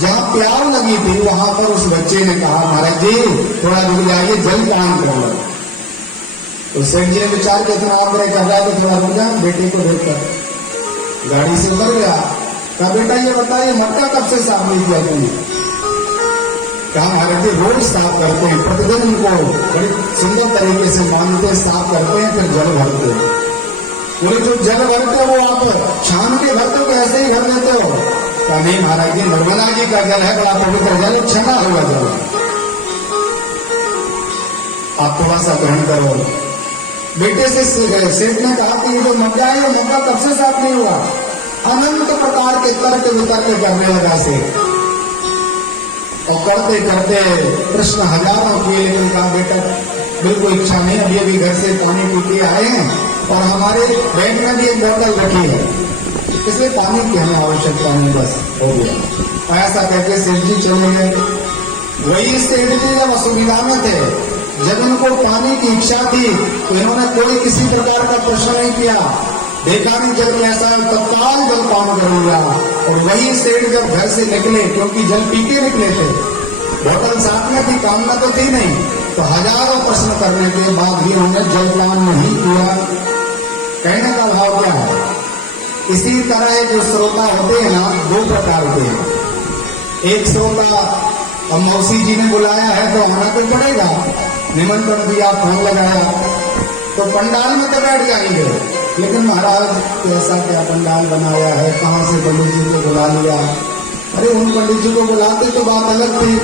जहां प्याऊ लगी थी वहां पर उस बच्चे ने कहा, महाराज जी थोड़ा रुक जाइए, जल पान कर लो। तो सेठ जी ने विचार किया इतना आग्रह कर रहा है तो थोड़ा रुक जा। बेटे को देखकर गाड़ी से उतर गया, कहा बेटा ये बताइए मटका कब से साफ नहीं किया तुमने? कहा महाराज जी रोज साफ करते हैं, प्रतिदिन उनको बड़ी सुंदर तरीके से मानते साफ करते हैं, फिर जल भरते हैं। बोले जो जल भरते हो वो आप छान के भरते हो, ऐसे ही भर लेते हो? कहा नहीं महाराज जी नर्मदा जी का जल है, बड़ा पवित्र जल, छना हुआ जल, आप थोड़ा सा ग्रहण करो। बेटे से सेठ ने कहा कि ये जो मग्गा है ये मग्गा कब से साफ नहीं हुआ? अनंत प्रकार के तर्क वितर्क करने लगा से, और करते करते प्रश्न हजारों किए, लेकिन कहा बेटा बिल्कुल इच्छा नहीं, अभी अभी घर से पानी पी के आए हैं और हमारे बैग में भी एक बोतल रखी है, इसलिए पानी की हमें आवश्यकता नहीं, बस हो गया। ऐसा कहकर सेठ जी चले गए। वही सेठ जी जब असुविधा में थे, जब इनको पानी की इच्छा थी तो इन्होंने कोई किसी प्रकार का प्रश्न नहीं किया, देखा नहीं जल कैसा है, तत्काल जल पान कर लिया। और वही सेठ जब घर से निकले, क्योंकि जल पी के निकले थे, बोतल साथ में थी, कामना तो थी नहीं, तो हजारों प्रश्न करने के बाद भी उन्होंने जलपान नहीं किया। कहने का भाव क्या है? इसी तरह जो श्रोता होते हैं ना, 2 प्रकार के हैं। एक श्रोता, अब मौसी जी ने बुलाया है तो आना तो पड़ेगा, निमंत्रण दिया, फोन लगाया तो पंडाल में तो बैठ जाएंगे, लेकिन महाराज कैसा क्या पंडाल बनाया है, कहाँ से पंडित जी को बुला लिया? अरे उन पंडित जी को बुलाते तो बात अलग थी,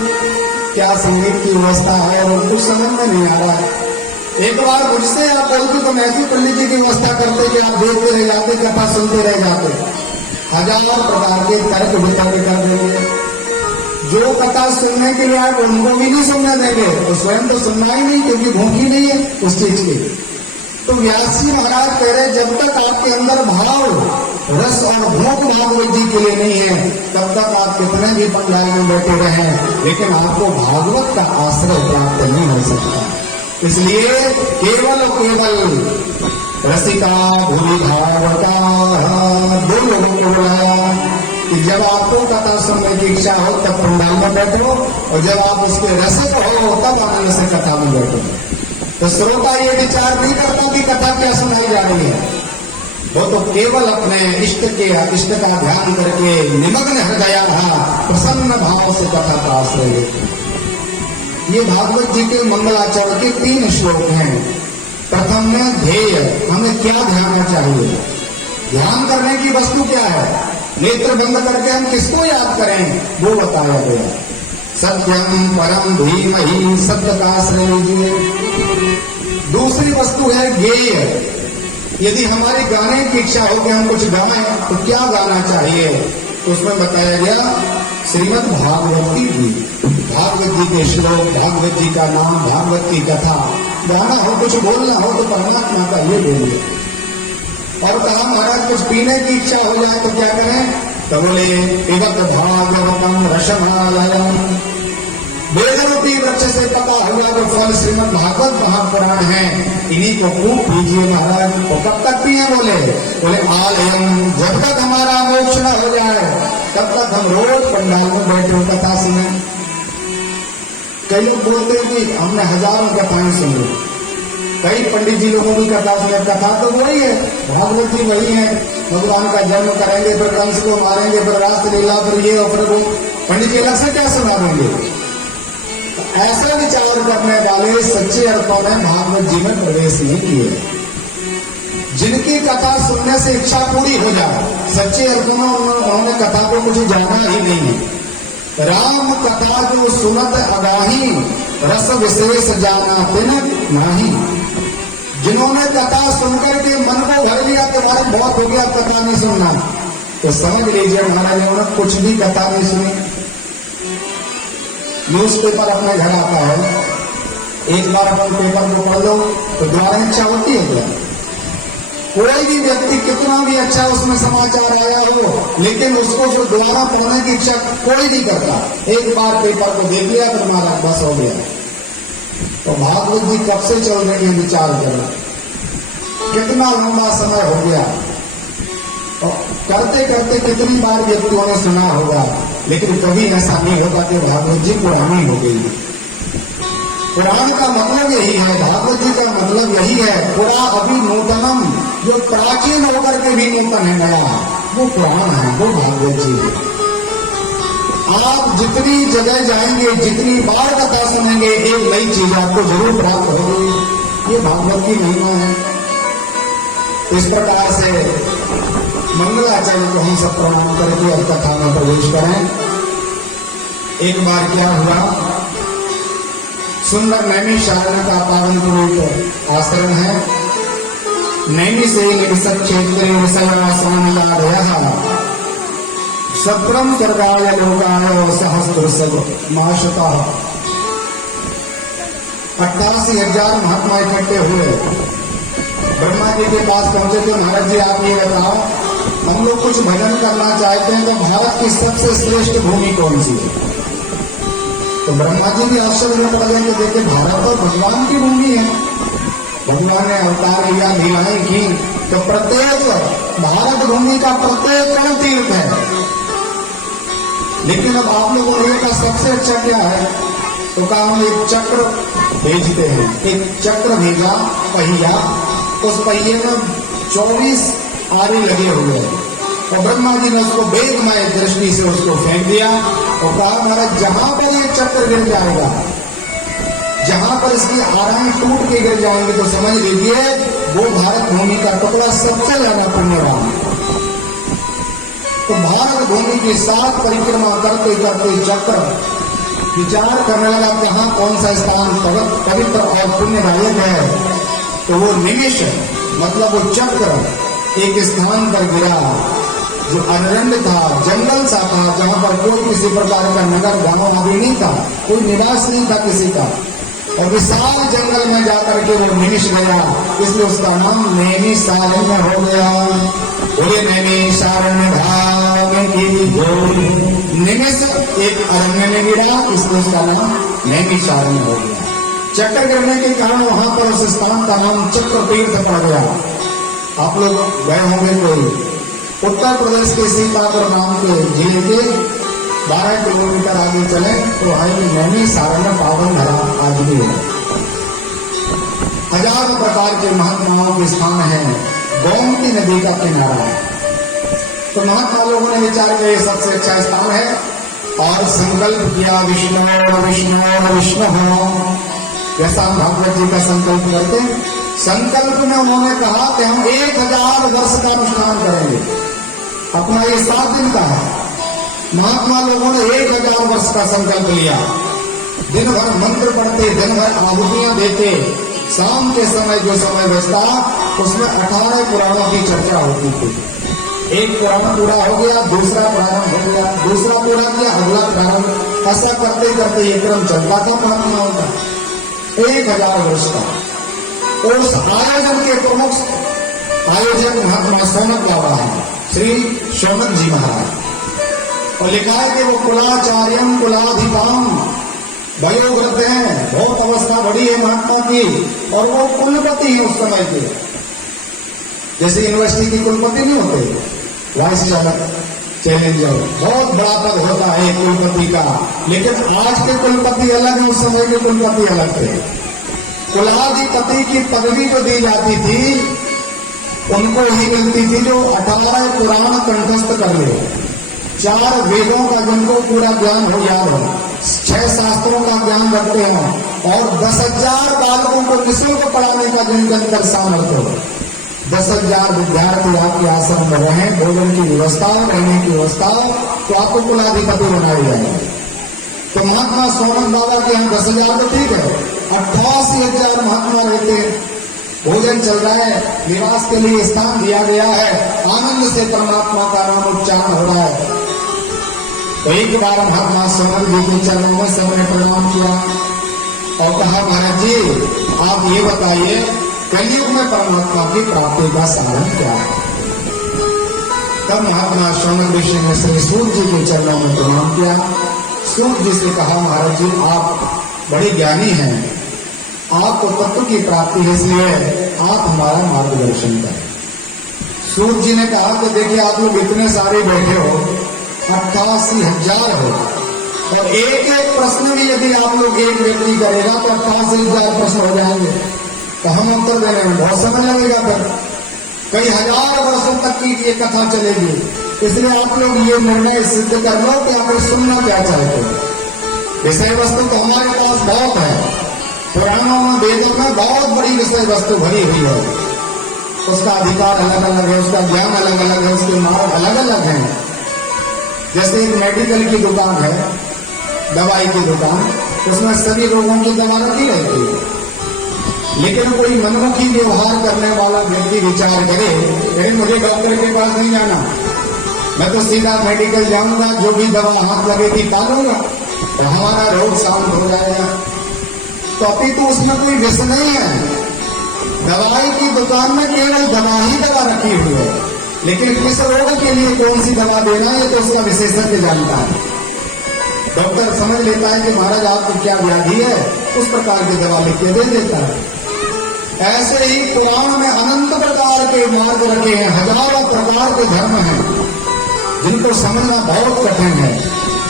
क्या संगीत की व्यवस्था है और कुछ समझ में नहीं आ रहा है। एक बार मुझसे आप बोलते तो मैं ऐसी पंडित जी की व्यवस्था करते कि आप देखते रह जाते, कथा सुनते रह जाते, हजारों प्रकार के तर्क वितर्क कर देंगे। जो कथा सुनने के लिए आए उनको भी नहीं सुनने देंगे, तो स्वयं तो सुनना ही नहीं, क्योंकि भूखी नहीं है उस चीज की। तो व्यास जी महाराज कह रहे जब तक आपके अंदर भाव, रस और भूख भागवत जी के लिए नहीं है, तब तक आप कितने भी पंडाल में बैठे रहे, लेकिन आपको भागवत का आश्रय प्राप्त नहीं हो सकता। इसलिए केवल रसिका भूमि भावता 2 लोगों को बुलाया कि जब आपको कथा सुनने की इच्छा हो तब पंडाल में बैठो, और जब आप उसके रसिक हो तब आनंद से कथा में बैठो। तो श्रोता ये विचार नहीं करता कि कथा क्या सुनाई जा रही है, वो तो केवल अपने इष्ट का ध्यान करके निमग्न हृदय रहा, प्रसन्न भाव से कथा का आश्रय लेते। ये भागवत जी के मंगलाचरण के 3 श्लोक हैं। प्रथम में ध्येय, हमें क्या ध्यान चाहिए, ध्यान करने की वस्तु क्या है, नेत्र बंद करके हम किसको याद करें, वो बताया गया। सत्यम परम धीमहि, सत्य का आश्रय लीजिए। दूसरी वस्तु है गेय। यदि हमारी गाने की इच्छा हो कि हम कुछ गाएं तो क्या गाना चाहिए, तो उसमें बताया गया श्रीमद् भागवत की गीत, भागवत जी के श्लोक, भागवत जी का नाम, भागवत की कथा गाना हो, कुछ बोलना हो तो परमात्मा का ये बोलिए। और कहा महाराज कुछ पीने की इच्छा हो जाए तो क्या करें, तो बोले पिबत भागवतम रसमालयम। वेदरूपी वृक्ष से पका हुआ जो फल श्रीमद् भागवत महापुराण है, इन्हीं को खूब पीजिए महाराज। तो कब तक पिए, बोले आलयम, जब तक हमारा मोक्ष न हो जाए तब तक हम रोज पंडाल में बैठे हो कथा सुने। कई लोग बोलते हैं कि हमने हजारों कथाएं सुनी, कई पंडित जी लोगों की कथा सुने। कथा तो वही है, भागवत जी वही है, भगवान का जन्म करेंगे, फिर कंस को मारेंगे, फिर रासलीला, फिर ये और फिर वो। पंडित जी अलग से क्या सुना देंगे। ऐसा विचार करने वाले सच्चे अर्थों में भागवत जी में प्रवेश नहीं किए। जिनकी कथा सुनने से इच्छा पूरी हो जाए, सच्चे अर्थों में उन्होंने कथा को कुछ जाना ही नहीं है। राम कथा जो सुनत अगाही, रस विशेष जाना तिनक नाही। जिन्होंने कथा सुनकर के मन को भर लिया कि भाई बहुत हो गया कथा नहीं सुनना, तो समझ लीजिए महाराज ने कुछ भी कथा नहीं सुनी। न्यूज़पेपर अपने घर आता है, एक बार अपन पेपर को पढ़ लो तो दोबारा इच्छा होती है क्या? कोई भी व्यक्ति कितना भी अच्छा उसमें समाचार आया हो, लेकिन उसको जो दोबारा पढ़ने की इच्छा कोई नहीं करता। एक बार पेपर को देख लिया तो हमारा बस हो गया। तो भागवत जी कब से चल रही है, विचार करो, कितना लंबा समय हो गया। और करते करते कितनी बार व्यक्तियों ने सुना होगा, लेकिन कभी ऐसा नहीं होता कि भागवत जी पुरानी हो गई। पुराण का मतलब यही है, भागवत जी का मतलब यही है, पुरा अभी नूतनम, जो प्राचीन होकर के भी नूतन है, नया, वो पुराण है, वो भागवत जी है। आप जितनी जगह जाएंगे, जितनी बार कथा सुनेंगे, एक नई चीज आपको जरूर प्राप्त होगी। ये भागवत की महिमा है। इस प्रकार से मंगलाचरण को हम सब प्रणाम करके और कथा में प्रवेश करें। एक बार क्या हुआ, सुंदर नैमिषारण्य का पावन पवित्र आश्रम है। नैमि से निवसत क्षेत्रे सत्रम सर्गाय लोकाय सहस्र माशतः 88,000 महात्मा इकट्ठे हुए। ब्रह्मा जी के पास पहुंचे तो महाराज जी आप ये बताओ, हम लोग कुछ भजन करना चाहते हैं तो भारत की सबसे श्रेष्ठ भूमि कौन सी है? तो ब्रह्मा जी भी आश्चर्य में पड़ गए कि देखिए भारत तो भगवान की भूमि है, भगवान ने अवतार लिया, लीलाएं की, तो प्रत्येक भारत भूमि का प्रत्येक कण तीर्थ है। लेकिन अब आप लोगों ने का सबसे अच्छा क्या है, तो कहा हम एक चक्र भेजते हैं। एक चक्र भेजा, पहिया, उस पहिए में 24 आरे लगे हुए हैं। और ब्रह्मा जी ने उसको वेदमय दृष्टि से उसको फेंक दिया और कहा महाराज जहां पर ये चक्र गिर जाएगा, जहां पर इसकी आराएं टूट के गिर जाएंगे, तो समझ लीजिए वो भारत भूमि का टुकड़ा सबसे ज्यादा पुण्यवान है। तो भारत भूमि की 7 परिक्रमा करते करते चक्र विचार करने लगा कहां कौन सा स्थान पवित्र और पुण्यदायक है। तो वो निमिष मतलब वो चक्र एक स्थान पर गिरा जो अरण्य था, जंगल सा था, जहां पर कोई किसी प्रकार का नगर गांव आदि नहीं था, कोई निवास नहीं था किसी का। और विशाल जंगल में जाकर के वो निमिष गया, इसलिए उसका नाम नैमिषारण्य हो गया। बोले नैमिषारण्य भाग की जोड़ी। निमिष एक अरण्य में गिरा, इसलिए उसका नाम नैमिषारण्य हो गया। चक्कर गिरने के कारण वहां पर उस स्थान का नाम चक्र तीर्थ पड़ गया। आप लोग गए होंगे कोई उत्तर प्रदेश के सीतापुर नाम के जिले के 12 किलोमीटर आगे चले तो है नैमिषारण्य पावन धरा आज भी है। हजारों प्रकार के महात्माओं के स्थान है, गोमती नदी का किनारा है। तो महात्मा लोगों ने विचार किया ये सबसे अच्छा स्थान है और संकल्प किया विष्णु विष्णु विष्णु हो, जैसा हम भागवत जी का संकल्प करते हैं। संकल्प में उन्होंने कहा कि हम 1000 वर्ष का अनुष्ठान करेंगे। अपना ये 7 दिन का है, महात्मा लोगों ने 1000 वर्ष का संकल्प लिया, दिन भर मंत्र पढ़ते, दिन भर आहुतियां देते, शाम के समय जो समय बचता उसमें 18 पुराणों की चर्चा होती थी। एक पुराण पूरा हो गया, दूसरा प्रारंभ हो गया, दूसरा पूरा किया, अगला प्रारंभ, ऐसा करते करते ये क्रम चलता था महात्माओं का 1000 वर्ष का। उस आयोजन के प्रमुख आयोजक महात्मा शौनक बाबा है, श्री शौनक जी महाराज। और लिखा है कि वो कुलाचार्यम कुलाधिपाम वयोवृद्ध हैं, बहुत अवस्था बड़ी है महात्मा की, और वो कुलपति है उस समय के। जैसे यूनिवर्सिटी की कुलपति नहीं होते, वाइस चैलेंजर, बहुत बड़ा पद होता है कुलपति का। लेकिन आज के कुलपति अलग है, उस समय के कुलपति अलग थे। कुलाधिपति की पदवी जो दी जाती थी उनको ही मिलती थी जो 18 पुराण कंठस्थ कर ले, 4 वेदों का जिनको पूरा ज्ञान हो, याद हो, 6 शास्त्रों का ज्ञान रखते हो, और 10,000 बालकों को निःशुल्क पढ़ाने का जिनके अंदर सामर्थ्य हो। 10,000 विद्यार्थी आपके आश्रम में रहे, भोजन की व्यवस्था, रहने की व्यवस्था, तो आपको कुलाधिपति बनाई जाएगी। तो महात्मा शौनक बाबा के यहाँ 10,000 तो ठीक है, 88,000 महात्मा रहते हैं, भोजन चल रहा है, निवास के लिए स्थान दिया गया है, आनंद से परमात्मा का नाम उच्चारण हो रहा है। तो एक बार महात्मा शौनक जी के चरणों में सबने प्रणाम किया और कहा, महाराज जी आप ये बताइए कलयुग में परमात्मा की प्राप्ति का साधन क्या है। तब महात्मा शौनक ऋषि ने श्री सूर्य जी के चरणों में प्रणाम किया। सूर्य जी से कहा, महाराज जी आप बड़े ज्ञानी हैं, आपको तत्व की प्राप्ति है, इसलिए आप हमारा मार्गदर्शन करें। सूर्य जी ने कहा कि देखिए आप लोग इतने सारे बैठे हो, 88,000 हो, और एक एक प्रश्न भी यदि आप लोग एक व्यक्ति करेगा तो 88,000 प्रश्न हो जाएंगे, तो हम उत्तर देने में बहुत समय लगेगा, फिर कई हजार वर्षों तक की ये कथा चलेगी। इसलिए आप लोग ये निर्णय सिद्ध कर लो कि आप सुनना क्या चाहते हो। विषय वस्तु तो हमारे पास बहुत है, पुराणों में, वेदों में बहुत बड़ी विषय वस्तु भरी हुई है, उसका अधिकार अलग अलग है, उसका ज्ञान अलग अलग है, उसके मार्ग अलग अलग हैं। जैसे एक मेडिकल की दुकान है, दवाई की दुकान, उसमें सभी रोगों की दवा रखी रहती है, लेकिन कोई मनमुखी व्यवहार करने वाला व्यक्ति विचार करे, अरे मुझे डॉक्टर के पास नहीं जाना, मैं तो सीधा मेडिकल जाऊंगा, जो भी दवा हाथ लगेगी डालूंगा तो हमारा रोग शांत हो जाएगा। तो अभी तो उसमें कोई विष नहीं है, दवाई की दुकान में केवल दवा ही दवा रखी हुई है, लेकिन किस रोग के लिए कौन सी दवा देना है तो उसका विशेषज्ञ जानता है। डॉक्टर समझ लेता है कि महाराज आपको क्या व्याधि है, उस प्रकार की दवा लिख के दे देता है। ऐसे ही पुराण में अनंत प्रकार के मार्ग रखे हैं, हजारों प्रकार के धर्म हैं, जिनको समझना बहुत कठिन है।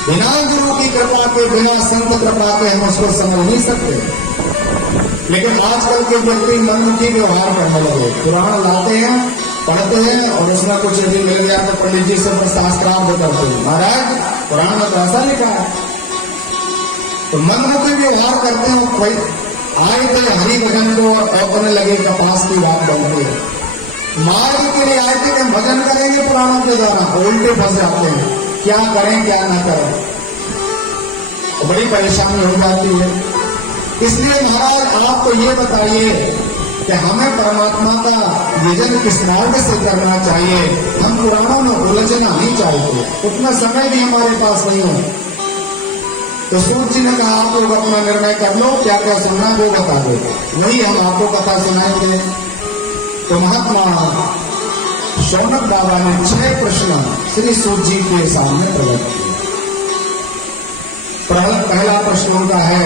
बिना गुरु की कृपा के, बिना संत कृपा के हम उसको समझ नहीं सकते। लेकिन आजकल के व्यक्ति मनमुखी व्यवहार करने लगे, पुराण लाते हैं, पढ़ते हैं, और उसमें कुछ यदि मिल गया तो पंडित जी से शास्त्रार्थ करते हैं, महाराज पुराण में तो ऐसा लिखा है। तो मनमुखी व्यवहार करते हैं। कोई आए थे हरि भजन को और अपने लगे कपास की बात बनते हैं, मार्ग के लिए आए थे कि भजन करेंगे पुराणों के द्वारा, उल्टे फंस जाते हैं, क्या करें क्या ना करें, तो बड़ी परेशानी हो जाती है। इसलिए महाराज आप तो ये बताइए कि हमें परमात्मा का विजन किस मार्ग से करना चाहिए। हम पुराणों में उलझना नहीं चाहते, उतना समय भी हमारे पास नहीं है। तो सूर्य जी ने कहा आप लोग अपना निर्णय कर लो, क्या क्या सुनना वो बता दो, वही हम आपको कथा सुनाएंगे। तो महात्मा शौनक बाबा ने 6 प्रश्न श्री सूर्य जी के सामने प्रकट किए। पहला प्रश्न उनका है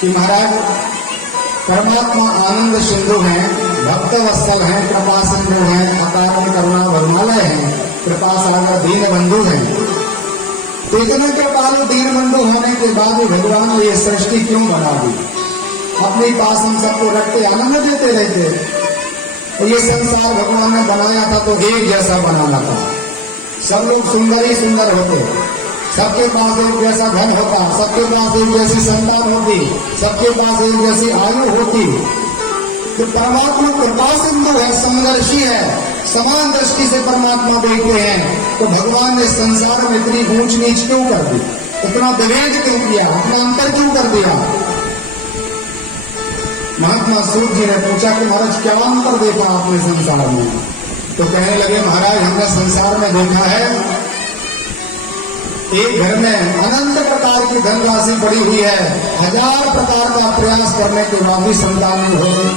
कि महाराज परमात्मा आनंद सिंधु हैं, भक्त वत्सल हैं, कृपा सिंधु हैं, अकारण करुणा वरमालय हैं, कृपा सागर दीन बंधु हैं। तो इतने कृपालु दीन बंधु होने के बाद भी भगवान ने ये सृष्टि क्यों बना दी? अपने पास हम सबको रखते आनंद देते रहते। तो ये संसार भगवान ने बनाया था तो एक जैसा बनाना था, सब लोग सुंदर ही सुंदर होते, सबके पास एक जैसा धन होता, सबके पास एक जैसी संतान होती, सबके पास एक जैसी आयु होती। तो परमात्मा कृपा सिंधु है, समदर्शी है, समान दृष्टि से परमात्मा देखते हैं, तो भगवान ने संसार में इतनी ऊंच नीच क्यों कर दी, इतना विभेद क्यों किया, इतना अंतर क्यों कर दिया। महात्मा सूत जी ने पूछा कि महाराज क्या अंतर देखा आपने संसार में। तो कहने लगे महाराज हमने संसार में देखा है एक घर में अनंत प्रकार की धनराशि पड़ी हुई है, 1000 प्रकार का प्रयास करने के बाद भी संतान नहीं हो रही,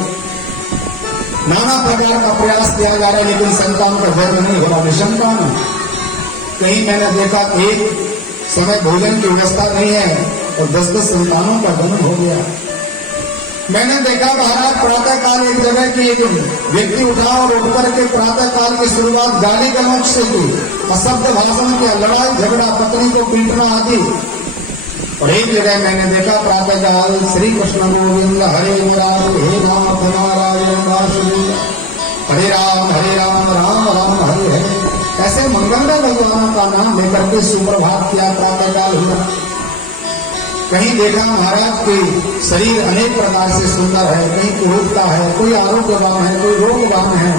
नाना प्रकार का प्रयास किया जा रहा है लेकिन संतान का जन्म नहीं हो रहा, निसंतान। कहीं मैंने देखा एक समय भोजन की व्यवस्था नहीं है और 10-10 संतानों का जन्म हो गया। मैंने देखा महाराज प्रातः काल एक जगह की एक व्यक्ति उठा और उठ करके प्रातः काल की शुरुआत गाली गलौज से की, अशब्द भाषण किया, लड़ाई झगड़ा, पत्नी को पीटना आदि। और एक जगह मैंने देखा प्रातः काल श्री कृष्ण गोविंद हरे राम हे राम नारायण वासुदेव हरे राम राम राम हरे हरे, ऐसे मंगलमय भगवानों का नाम लेकर के सुप्रभात किया, प्रातः काल हुआ। कहीं देखा महाराज के शरीर अनेक प्रकार से सुंदर है, कहीं कुरूपता है, कोई आरोग्यवान है, कोई रोगवान है,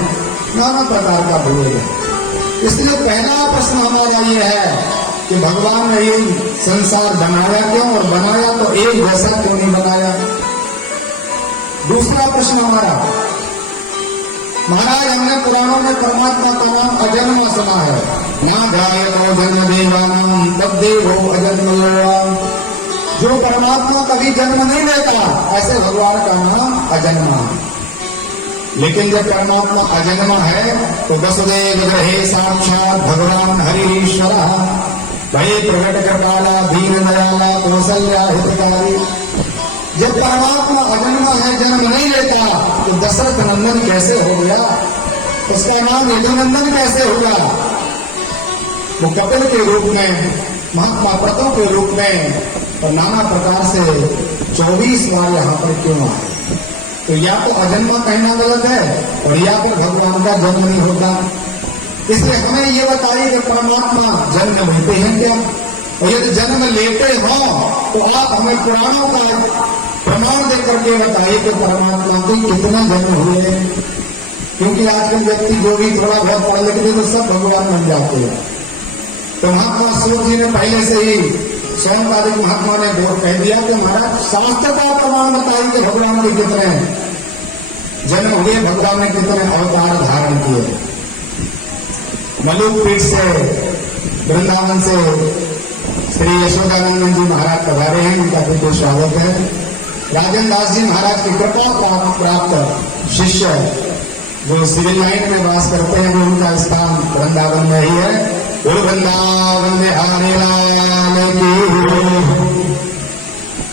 नाना प्रकार का भेद है। इसलिए पहला प्रश्न हमारा ये है कि भगवान ने ये संसार बनाया क्यों, और बनाया तो एक जैसा क्यों नहीं बनाया। दूसरा प्रश्न हमारा, महाराज हमने पुराणों में परमात्मा का नाम अजन्मा सुना है, ना ध्यायतो जन्म देवानाम तद्देवो अजन्मयो, जो परमात्मा कभी जन्म नहीं लेता ऐसे भगवान का नाम अजन्मा। लेकिन जब परमात्मा अजन्मा है तो वसुदेव ग्रहे साक्षात भगवान हरिश्वर भय प्रकट कृपाला दीन दयाला कौशल्या हितकारी। जब परमात्मा अजन्मा है, जन्म नहीं लेता, तो दशरथ नंदन कैसे हो गया, उसका नाम यदुनंदन कैसे हुआ। वो कपिल के रूप में, महात्मा व्रतों के रूप में और नाना प्रकार से 24 बार यहाँ पर क्यों आए। तो या तो अजन्मा कहना गलत है और या फिर भगवान का जन्म नहीं होता। इसलिए हमें ये बताइए कि परमात्मा जन्म लेते हैं क्या, और यदि जन्म लेते हो तो आप हमें पुराणों का प्रमाण दे करके बताइए कि परमात्मा के कितने जन्म हुए। क्योंकि आजकल व्यक्ति जो भी थोड़ा बहुत पढ़ लिखते तो सब भगवान बन जाते हैं। तो महात्मा सूत जी ने पहले से ही स्वयं आदि महात्मा ने कह दिया कि महाराज शास्त्र का प्रमाण बताइए कि भगवान के कितने जन्म हुए, भगवान ने कितने अवतार धारण किए। मलुक पीठ से वृंदावन से श्री यशोदानंदन जी महाराज पधारे हैं, उनका बहुत स्वागत है। राजन दास जी महाराज की कृपा प्राप्त शिष्य जो सिविल लाइन में वास करते हैं, वो उनका स्थान वृंदावन में ही है। वृंदावन में आने लाल की।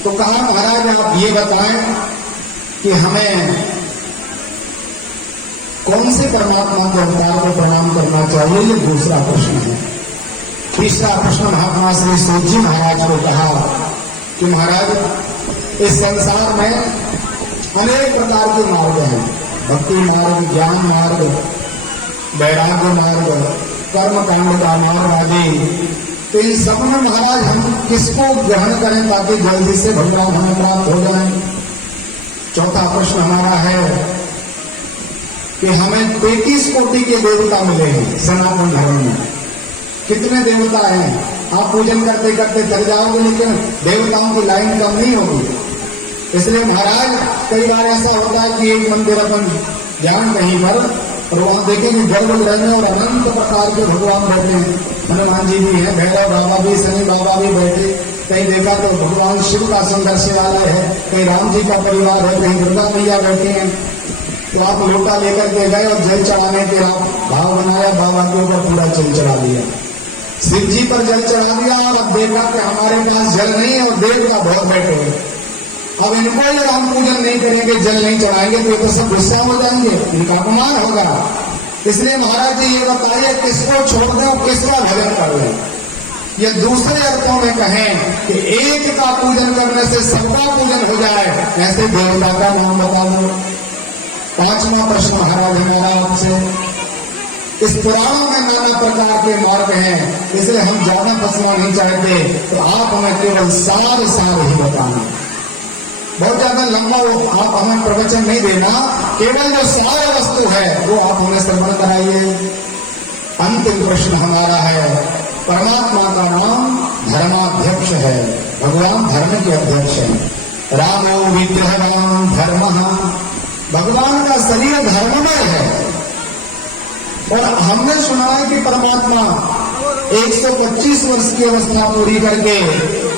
तो कहा महाराज आप ये बताएं कि हमें कौन से परमात्मा के अवतार को प्रणाम करना चाहिए, ये दूसरा प्रश्न है। तीसरा प्रश्न महात्मा श्री सूत जी महाराज को कहा कि महाराज इस संसार में अनेक प्रकार के मार्ग हैं, भक्ति मार्ग, ज्ञान मार्ग, वैराग्य मार्ग, कर्म कांड का मार्ग आदि। तो इन सब में महाराज हम किसको ग्रहण करें ताकि जल्दी से भगवान हमें प्राप्त हो जाए। चौथा प्रश्न हमारा है कि हमें 33 कोटि के देवता मिले हैं सनातन धर्म में। कितने देवता हैं, आप पूजन करते करते थक जाओगे, लेकिन देवताओं की लाइन कम नहीं होगी। इसलिए महाराज कई बार ऐसा होता है कि एक मंदिर अपन ध्यान कहीं पर और वहां देखेंगे गर्भगृह में और अनंत प्रकार के भगवान बैठे हैं। हनुमान जी भी है, भैरव बाबा भी, शनि बाबा भी बैठे। कहीं देखा तो भगवान शिव का सुंदर शिवालय है, कहीं राम जी का परिवार है, कहीं दुर्गा मैया बैठी है। तो आप लोटा लेकर के गए और जल चढ़ाने के भाव बनाया, बाबा के ऊपर पूरा जल चढ़ा दिया, शिव जी पर जल चढ़ा दिया। और अब देखा कि हमारे पास जल नहीं है और देवता बहुत बैठे हैं। अब इनको अगर हम पूजन नहीं करेंगे, जल नहीं चढ़ाएंगे तो ये तो सब गुस्सा हो जाएंगे, इनका अपमान होगा। इसलिए महाराज जी ये बताइए किसको छोड़ दें और किसका भजन कर लें। ये दूसरे अर्थों में कहें कि एक का पूजन करने से सबका पूजन हो जाए, ऐसे देवता का नाम बता दो। पांचवा प्रश्न महाराज हमारा आपसे, इस पुराणों में नाना प्रकार के मार्ग हैं, इसलिए हम ज्यादा फंसना नहीं चाहते, तो आप हमें केवल सार ही बताना। बहुत ज्यादा लंबा वो आप हमें प्रवचन नहीं देना, केवल जो सार वस्तु है वो आप हमें श्रवण कराइए। अंतिम प्रश्न हमारा है, परमात्मा का नाम धर्माध्यक्ष है, भगवान धर्म के अध्यक्ष है। रामो विग्रहवान धर्म, भगवान का शरीर धर्ममय है। और हमने सुना है कि परमात्मा 125 वर्ष की अवस्था पूरी करके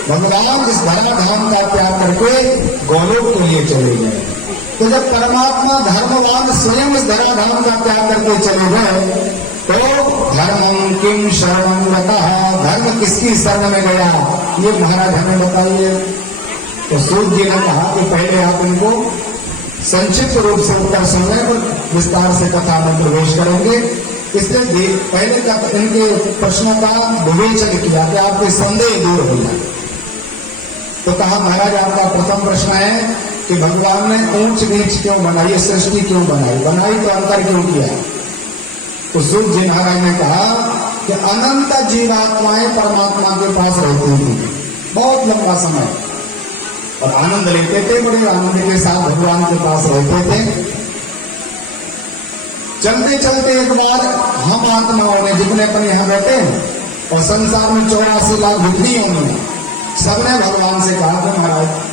भगवान इस धराधाम का त्याग करके गोलोक के लिए चले गए। तो जब परमात्मा धर्मवान स्वयं इस धराधाम का त्याग करके चले गए तो धर्मं किम शरणं गतः, धर्म किसकी शरण में गया, ये महाराज हमें बताइए। तो सूत जी ने कहा कि पहले आप इनको संक्षिप्त रूप से उत्तर सुनने पर विस्तार से कथा में प्रवेश करेंगे। इसलिए पहले इनके प्रश्नों का विवेचन किया कि आपके संदेह दूर हो जाए। तो कहा महाराज आपका प्रथम प्रश्न है कि भगवान ने ऊंच नीच क्यों बनाई, सृष्टि क्यों बनाई तो अंतर क्यों किया। तो सूत जी महाराज ने कहा कि अनंत जीवात्माएं परमात्मा के पास रहती थी बहुत लंबा समय और आनंद लेते थे, बड़े आनंद के साथ भगवान के पास रहते थे। चलते चलते एक बार हम आत्माओं ने जितने अपन यहां बैठे और संसार में 84 लाख बुद्धियों ने सबने भगवान से कहा कि महाराज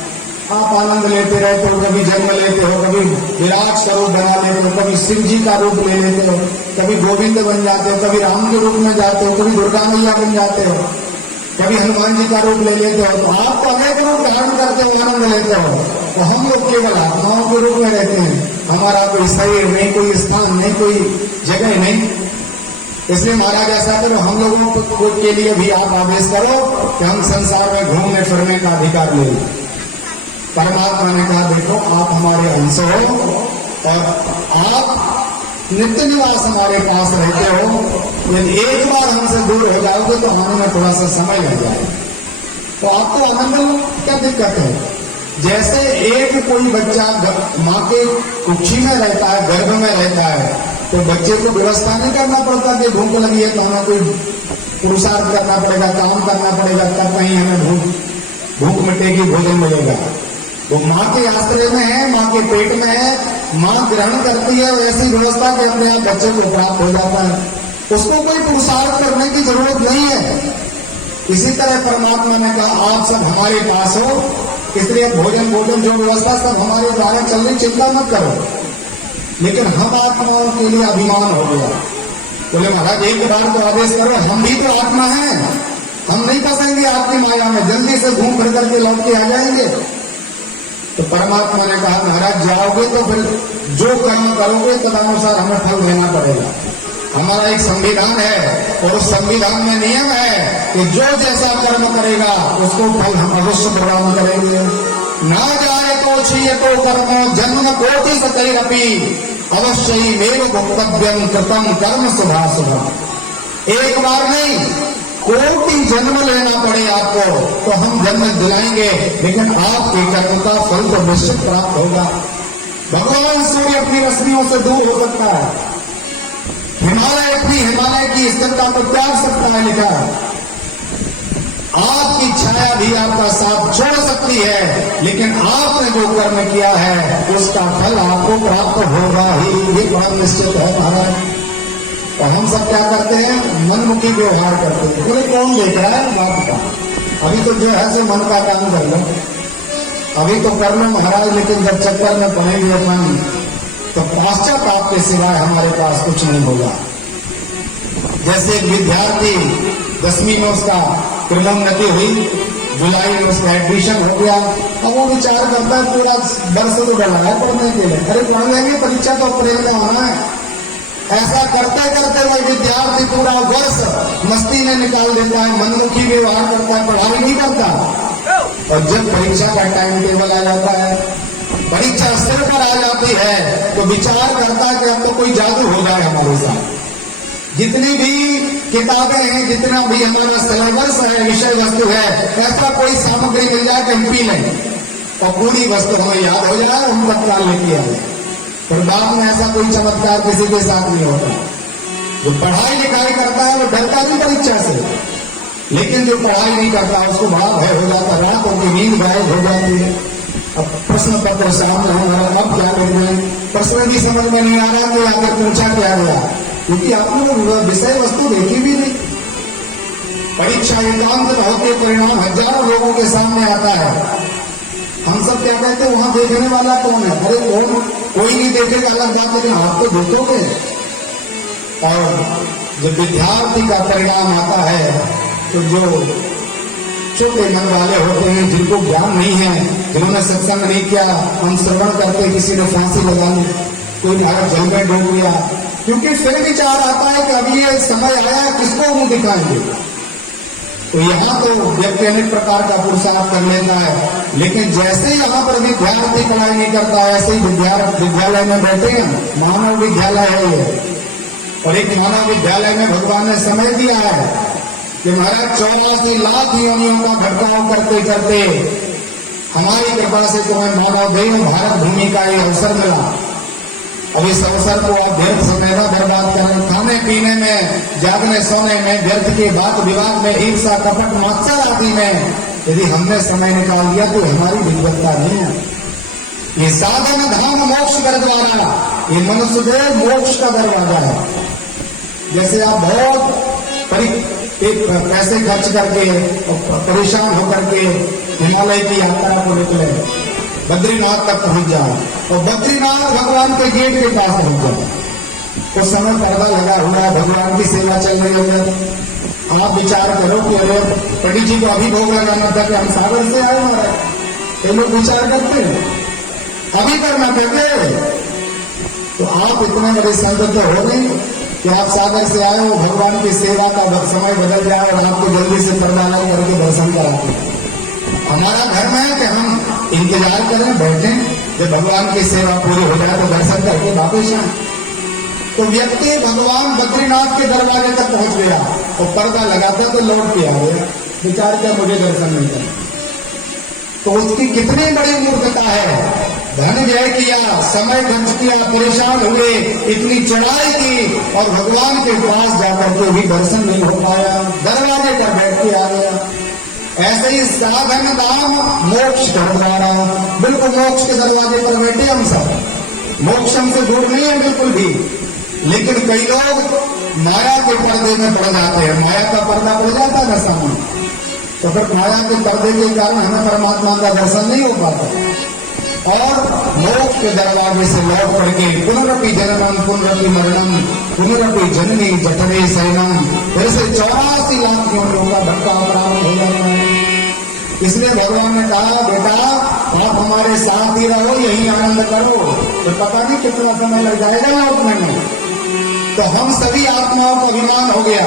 आप आनंद लेते रहते हो, कभी जन्म लेते हो, कभी विराट स्वरूप बना लेते हो, कभी शिव जी का रूप ले लेते हो, कभी गोविंद बन जाते हो, कभी राम के रूप में जाते हो, कभी दुर्गा मैया बन जाते हो, कभी हनुमान जी का रूप ले लेते हो। तो आप तो अनेक रूप धारण करते हो, आनंद लेते हो। तो हम लोग केवल आत्माओं के रूप में रहते हैं, हमारा कोई शरीर नहीं, कोई स्थान नहीं, कोई जगह नहीं। इसलिए महाराज ऐसा करो, हम लोगों के लिए भी आप आदेश करो कि हम संसार में घूमने फिरने का अधिकार ले। परमात्मा ने कहा देखो आप हमारे अंश हो और आप नित्य निवास हमारे पास रहते हो, यदि एक बार हमसे दूर हो जाओगे तो आने में थोड़ा सा समय लग जाएगा। तो आपको आनंद में क्या दिक्कत है। जैसे एक कोई बच्चा माँ के कुक्षी में रहता है, गर्भ में रहता है, तो बच्चे को व्यवस्था नहीं करना पड़ता कि भूख लगी है तो हमें कोई पुरुषार्थ करना पड़ेगा, काम करना पड़ेगा, तब कहीं हमें भूख मिटेगी, भोजन मिलेगा। वो माँ के आश्रय में है, माँ के पेट में है, माँ ग्रहण करती है, वैसी व्यवस्था कि अपने आप बच्चे को प्राप्त हो जाता है, उसको कोई पुरुषार्थ करने की जरूरत नहीं है। इसी तरह परमात्मा ने कहा आप सब हमारे पास हो, इसलिए भोजन जो व्यवस्था सब हमारे द्वारा चल रही, चिंता मत करो। लेकिन हम आत्माओं के लिए अभिमान हो गया। बोले महाराज एक बार तो आदेश करो, हम भी तो आत्मा हैं, हम नहीं फंसेंगे आपकी माया में, जल्दी से घूम फिर करके लौट के आ जाएंगे। तो परमात्मा ने कहा महाराज जाओगे तो फिर जो कर्म करोगे तदनुसार हमें फल देना पड़ेगा। हमारा एक संविधान है और उस संविधान में नियम है कि जो जैसा कर्म करेगा उसको फल हम अवश्य प्रदान करेंगे। ना जाए तो छीय तो कर्म जन्म कोटि सकैरपि अवश्य ही मेव भोक्तव्यम कृतम कर्म शुभा शुभा। एक बार नहीं, कोटि जन्म लेना पड़े आपको तो हम जन्म दिलाएंगे, लेकिन आपके कर्म का फल तो निश्चित प्राप्त होगा। भगवान सूर्य अपनी रश्मियों से दूर हो सकता है, हिमालय अपनी हिमालय की स्थिरता को त्याग सकता है, लिखा है। आपकी छाया भी आपका साथ छोड़ सकती है, लेकिन आपने जो कर्म किया है उसका फल आपको प्राप्त होगा ही, ये बड़ा निश्चित है महाराज। तो हम सब क्या करते हैं, मनमुखी व्यवहार करते हैं। बोले कौन लेकर है बात का, अभी तो जो है सो मन का काम कर लो, अभी तो कर लो महाराज, लेकिन जब चक्कर में पड़ेंगे अपन तो पाश्चाताप के सिवाय हमारे पास कुछ नहीं होगा। जैसे एक विद्यार्थी 10वीं में उसका क्रमोन्नति हुई, जुलाई में उसका एडमिशन हो गया, अब वो विचार करता है पूरा वर्ष तो डला है पढ़ने के लिए, अरे पढ़ लेंगे, परीक्षा तो अप्रैल में आना है। ऐसा करते करते वो विद्यार्थी पूरा वर्ष मस्ती में निकाल देता है, मनमुखी व्यवहार करता है, पढ़ाई नहीं करता। और जब परीक्षा का टाइम टेबल आ जाता है, परीक्षा सिर पर आ जाती है, तो विचार करता है कि अब तो कोई जादू हो जाए हमारे साथ। जितनी भी किताबें हैं, जितना भी हमारा सिलेबस है, विषय वस्तु है, ऐसा कोई सामग्री मिल जाए कि हम पी लें और पूरी वस्तु हमें याद हो जाए, हम तत्काल लेके आ जाए। पर बाद में ऐसा कोई चमत्कार किसी के साथ नहीं होता। जो पढ़ाई लिखाई करता है वो डरता नहीं परीक्षा से, लेकिन जो पढ़ाई नहीं करता उसको बड़ा भय हो जाता, रातों की नींद गायब हो जाती है। अब प्रश्न पत्र सामने है, अब क्या करना है, प्रश्न भी समझ में नहीं आ रहा कि आकर पूछा क्या गया, क्योंकि आपने विषय वस्तु देखी भी नहीं। परीक्षा एकांत में होते परिणाम हजारों लोगों के सामने आता है। हम सब क्या कहते हैं, वहां देखने वाला कौन है? अरे कौन, कोई नहीं देखेगा अलग बात, लेकिन आप तो देखोगे। और जब विद्यार्थी का परिणाम आता है तो जो छोटे मन वाले होते हैं, जिनको ज्ञान नहीं है, जिन्होंने सत्संग नहीं किया, हम श्रवण करते किसी ने फांसी लगा ली, कोई नरक जल में डूब गया, क्योंकि फिर विचार आता है कि अभी ये समय आया किसको मुंह दिखाएंगे। तो यहाँ तो व्यक्ति अनेक प्रकार का पुरुषार्थ कर लेता है, लेकिन जैसे ही यहाँ पर विद्यार्थी पढ़ाई नहीं करता, ऐसे ही विद्यालय में बैठे हैं, मानव विद्यालय है ये, और एक मानव विद्यालय में भगवान ने समय दिया है कि महाराज 84 लाख योनियों का भटकाव करते करते हमारी कृपा से तुम्हें मानव देह भारत भूमि का ये अवसर मिला। अब इस अवसर को आप व्यर्थ समय न बर्बाद करें, खाने पीने में, जागने सोने में, व्यर्थ के बात विवाद में, ईर्षा कपट मत्सर आदि में यदि हमने समय निकाल दिया तो हमारी विद्वत्ता नहीं है। ये साधन धाम मोक्ष कर द्वारा, ये मनुष्य देह मोक्ष का दरवाजा है। जैसे आप बहुत पैसे खर्च करके परेशान होकर के हिमालय की यात्रा को निकले, बद्रीनाथ तक पहुंच जाओ और बद्रीनाथ भगवान के गेट के पास पहुंच जाओ, तो समय पर्दा लगा हुआ है, भगवान की सेवा चल रही है। आप विचार करो कि अरे पंडित जी को अभी भोग लगाना था कि हम सागर से आए हमारे, ये लोग विचार करते हैं अभी करना पड़े। तो आप इतने बड़े संत तो हो नहीं कि आप सागर से आए हो, भगवान की सेवा का समय बदल जाए और आपको जल्दी से पर्दा लगा करके दर्शन कराते। हमारा धर्म है कि हम इंतजार करें, बैठें, जब भगवान की सेवा पूरी हो जाए तो दर्शन करके वापस आए। तो व्यक्ति भगवान बद्रीनाथ के दरवाजे तक पहुंच गया और पर्दा लगाता तो लौट के आ गया, विचार क्या मुझे दर्शन नहीं करना। तो उसकी कितनी बड़ी मूर्खता है। धन व्यय किया, समय खर्च किया, परेशान हुए, इतनी चढ़ाई की और भगवान के पास जाकर के भी दर्शन नहीं हो पाया, दरवाजे पर बैठ के आ गया। ऐसे ही साधन दाम मोक्ष कर द्वारा, बिल्कुल मोक्ष के दरवाजे पर बैठे हम सब, मोक्ष हमसे दूर नहीं है बिल्कुल भी। लेकिन कई लोग माया के पर्दे में पड़ जाते हैं, माया का पर्दा पड़ जाता है सामने, तो फिर माया के पर्दे के कारण हमें परमात्मा का दर्शन नहीं हो पाता। और मोक्ष के दरवाजे से लौट पड़के पुनरपि जन्मम पुनरपि मरणम पुनरपि जननी जठरे शयनम, फिर से 84 लाख योनियों का भटकाव प्रारंभ हो जाता है। इसलिए भगवान ने कहा बेटा आप हमारे साथ ही रहो, यही आनंद करो, तो पता नहीं कितना समय लग जाएगा लौटने में। तो हम सभी आत्माओं का अभिमान हो गया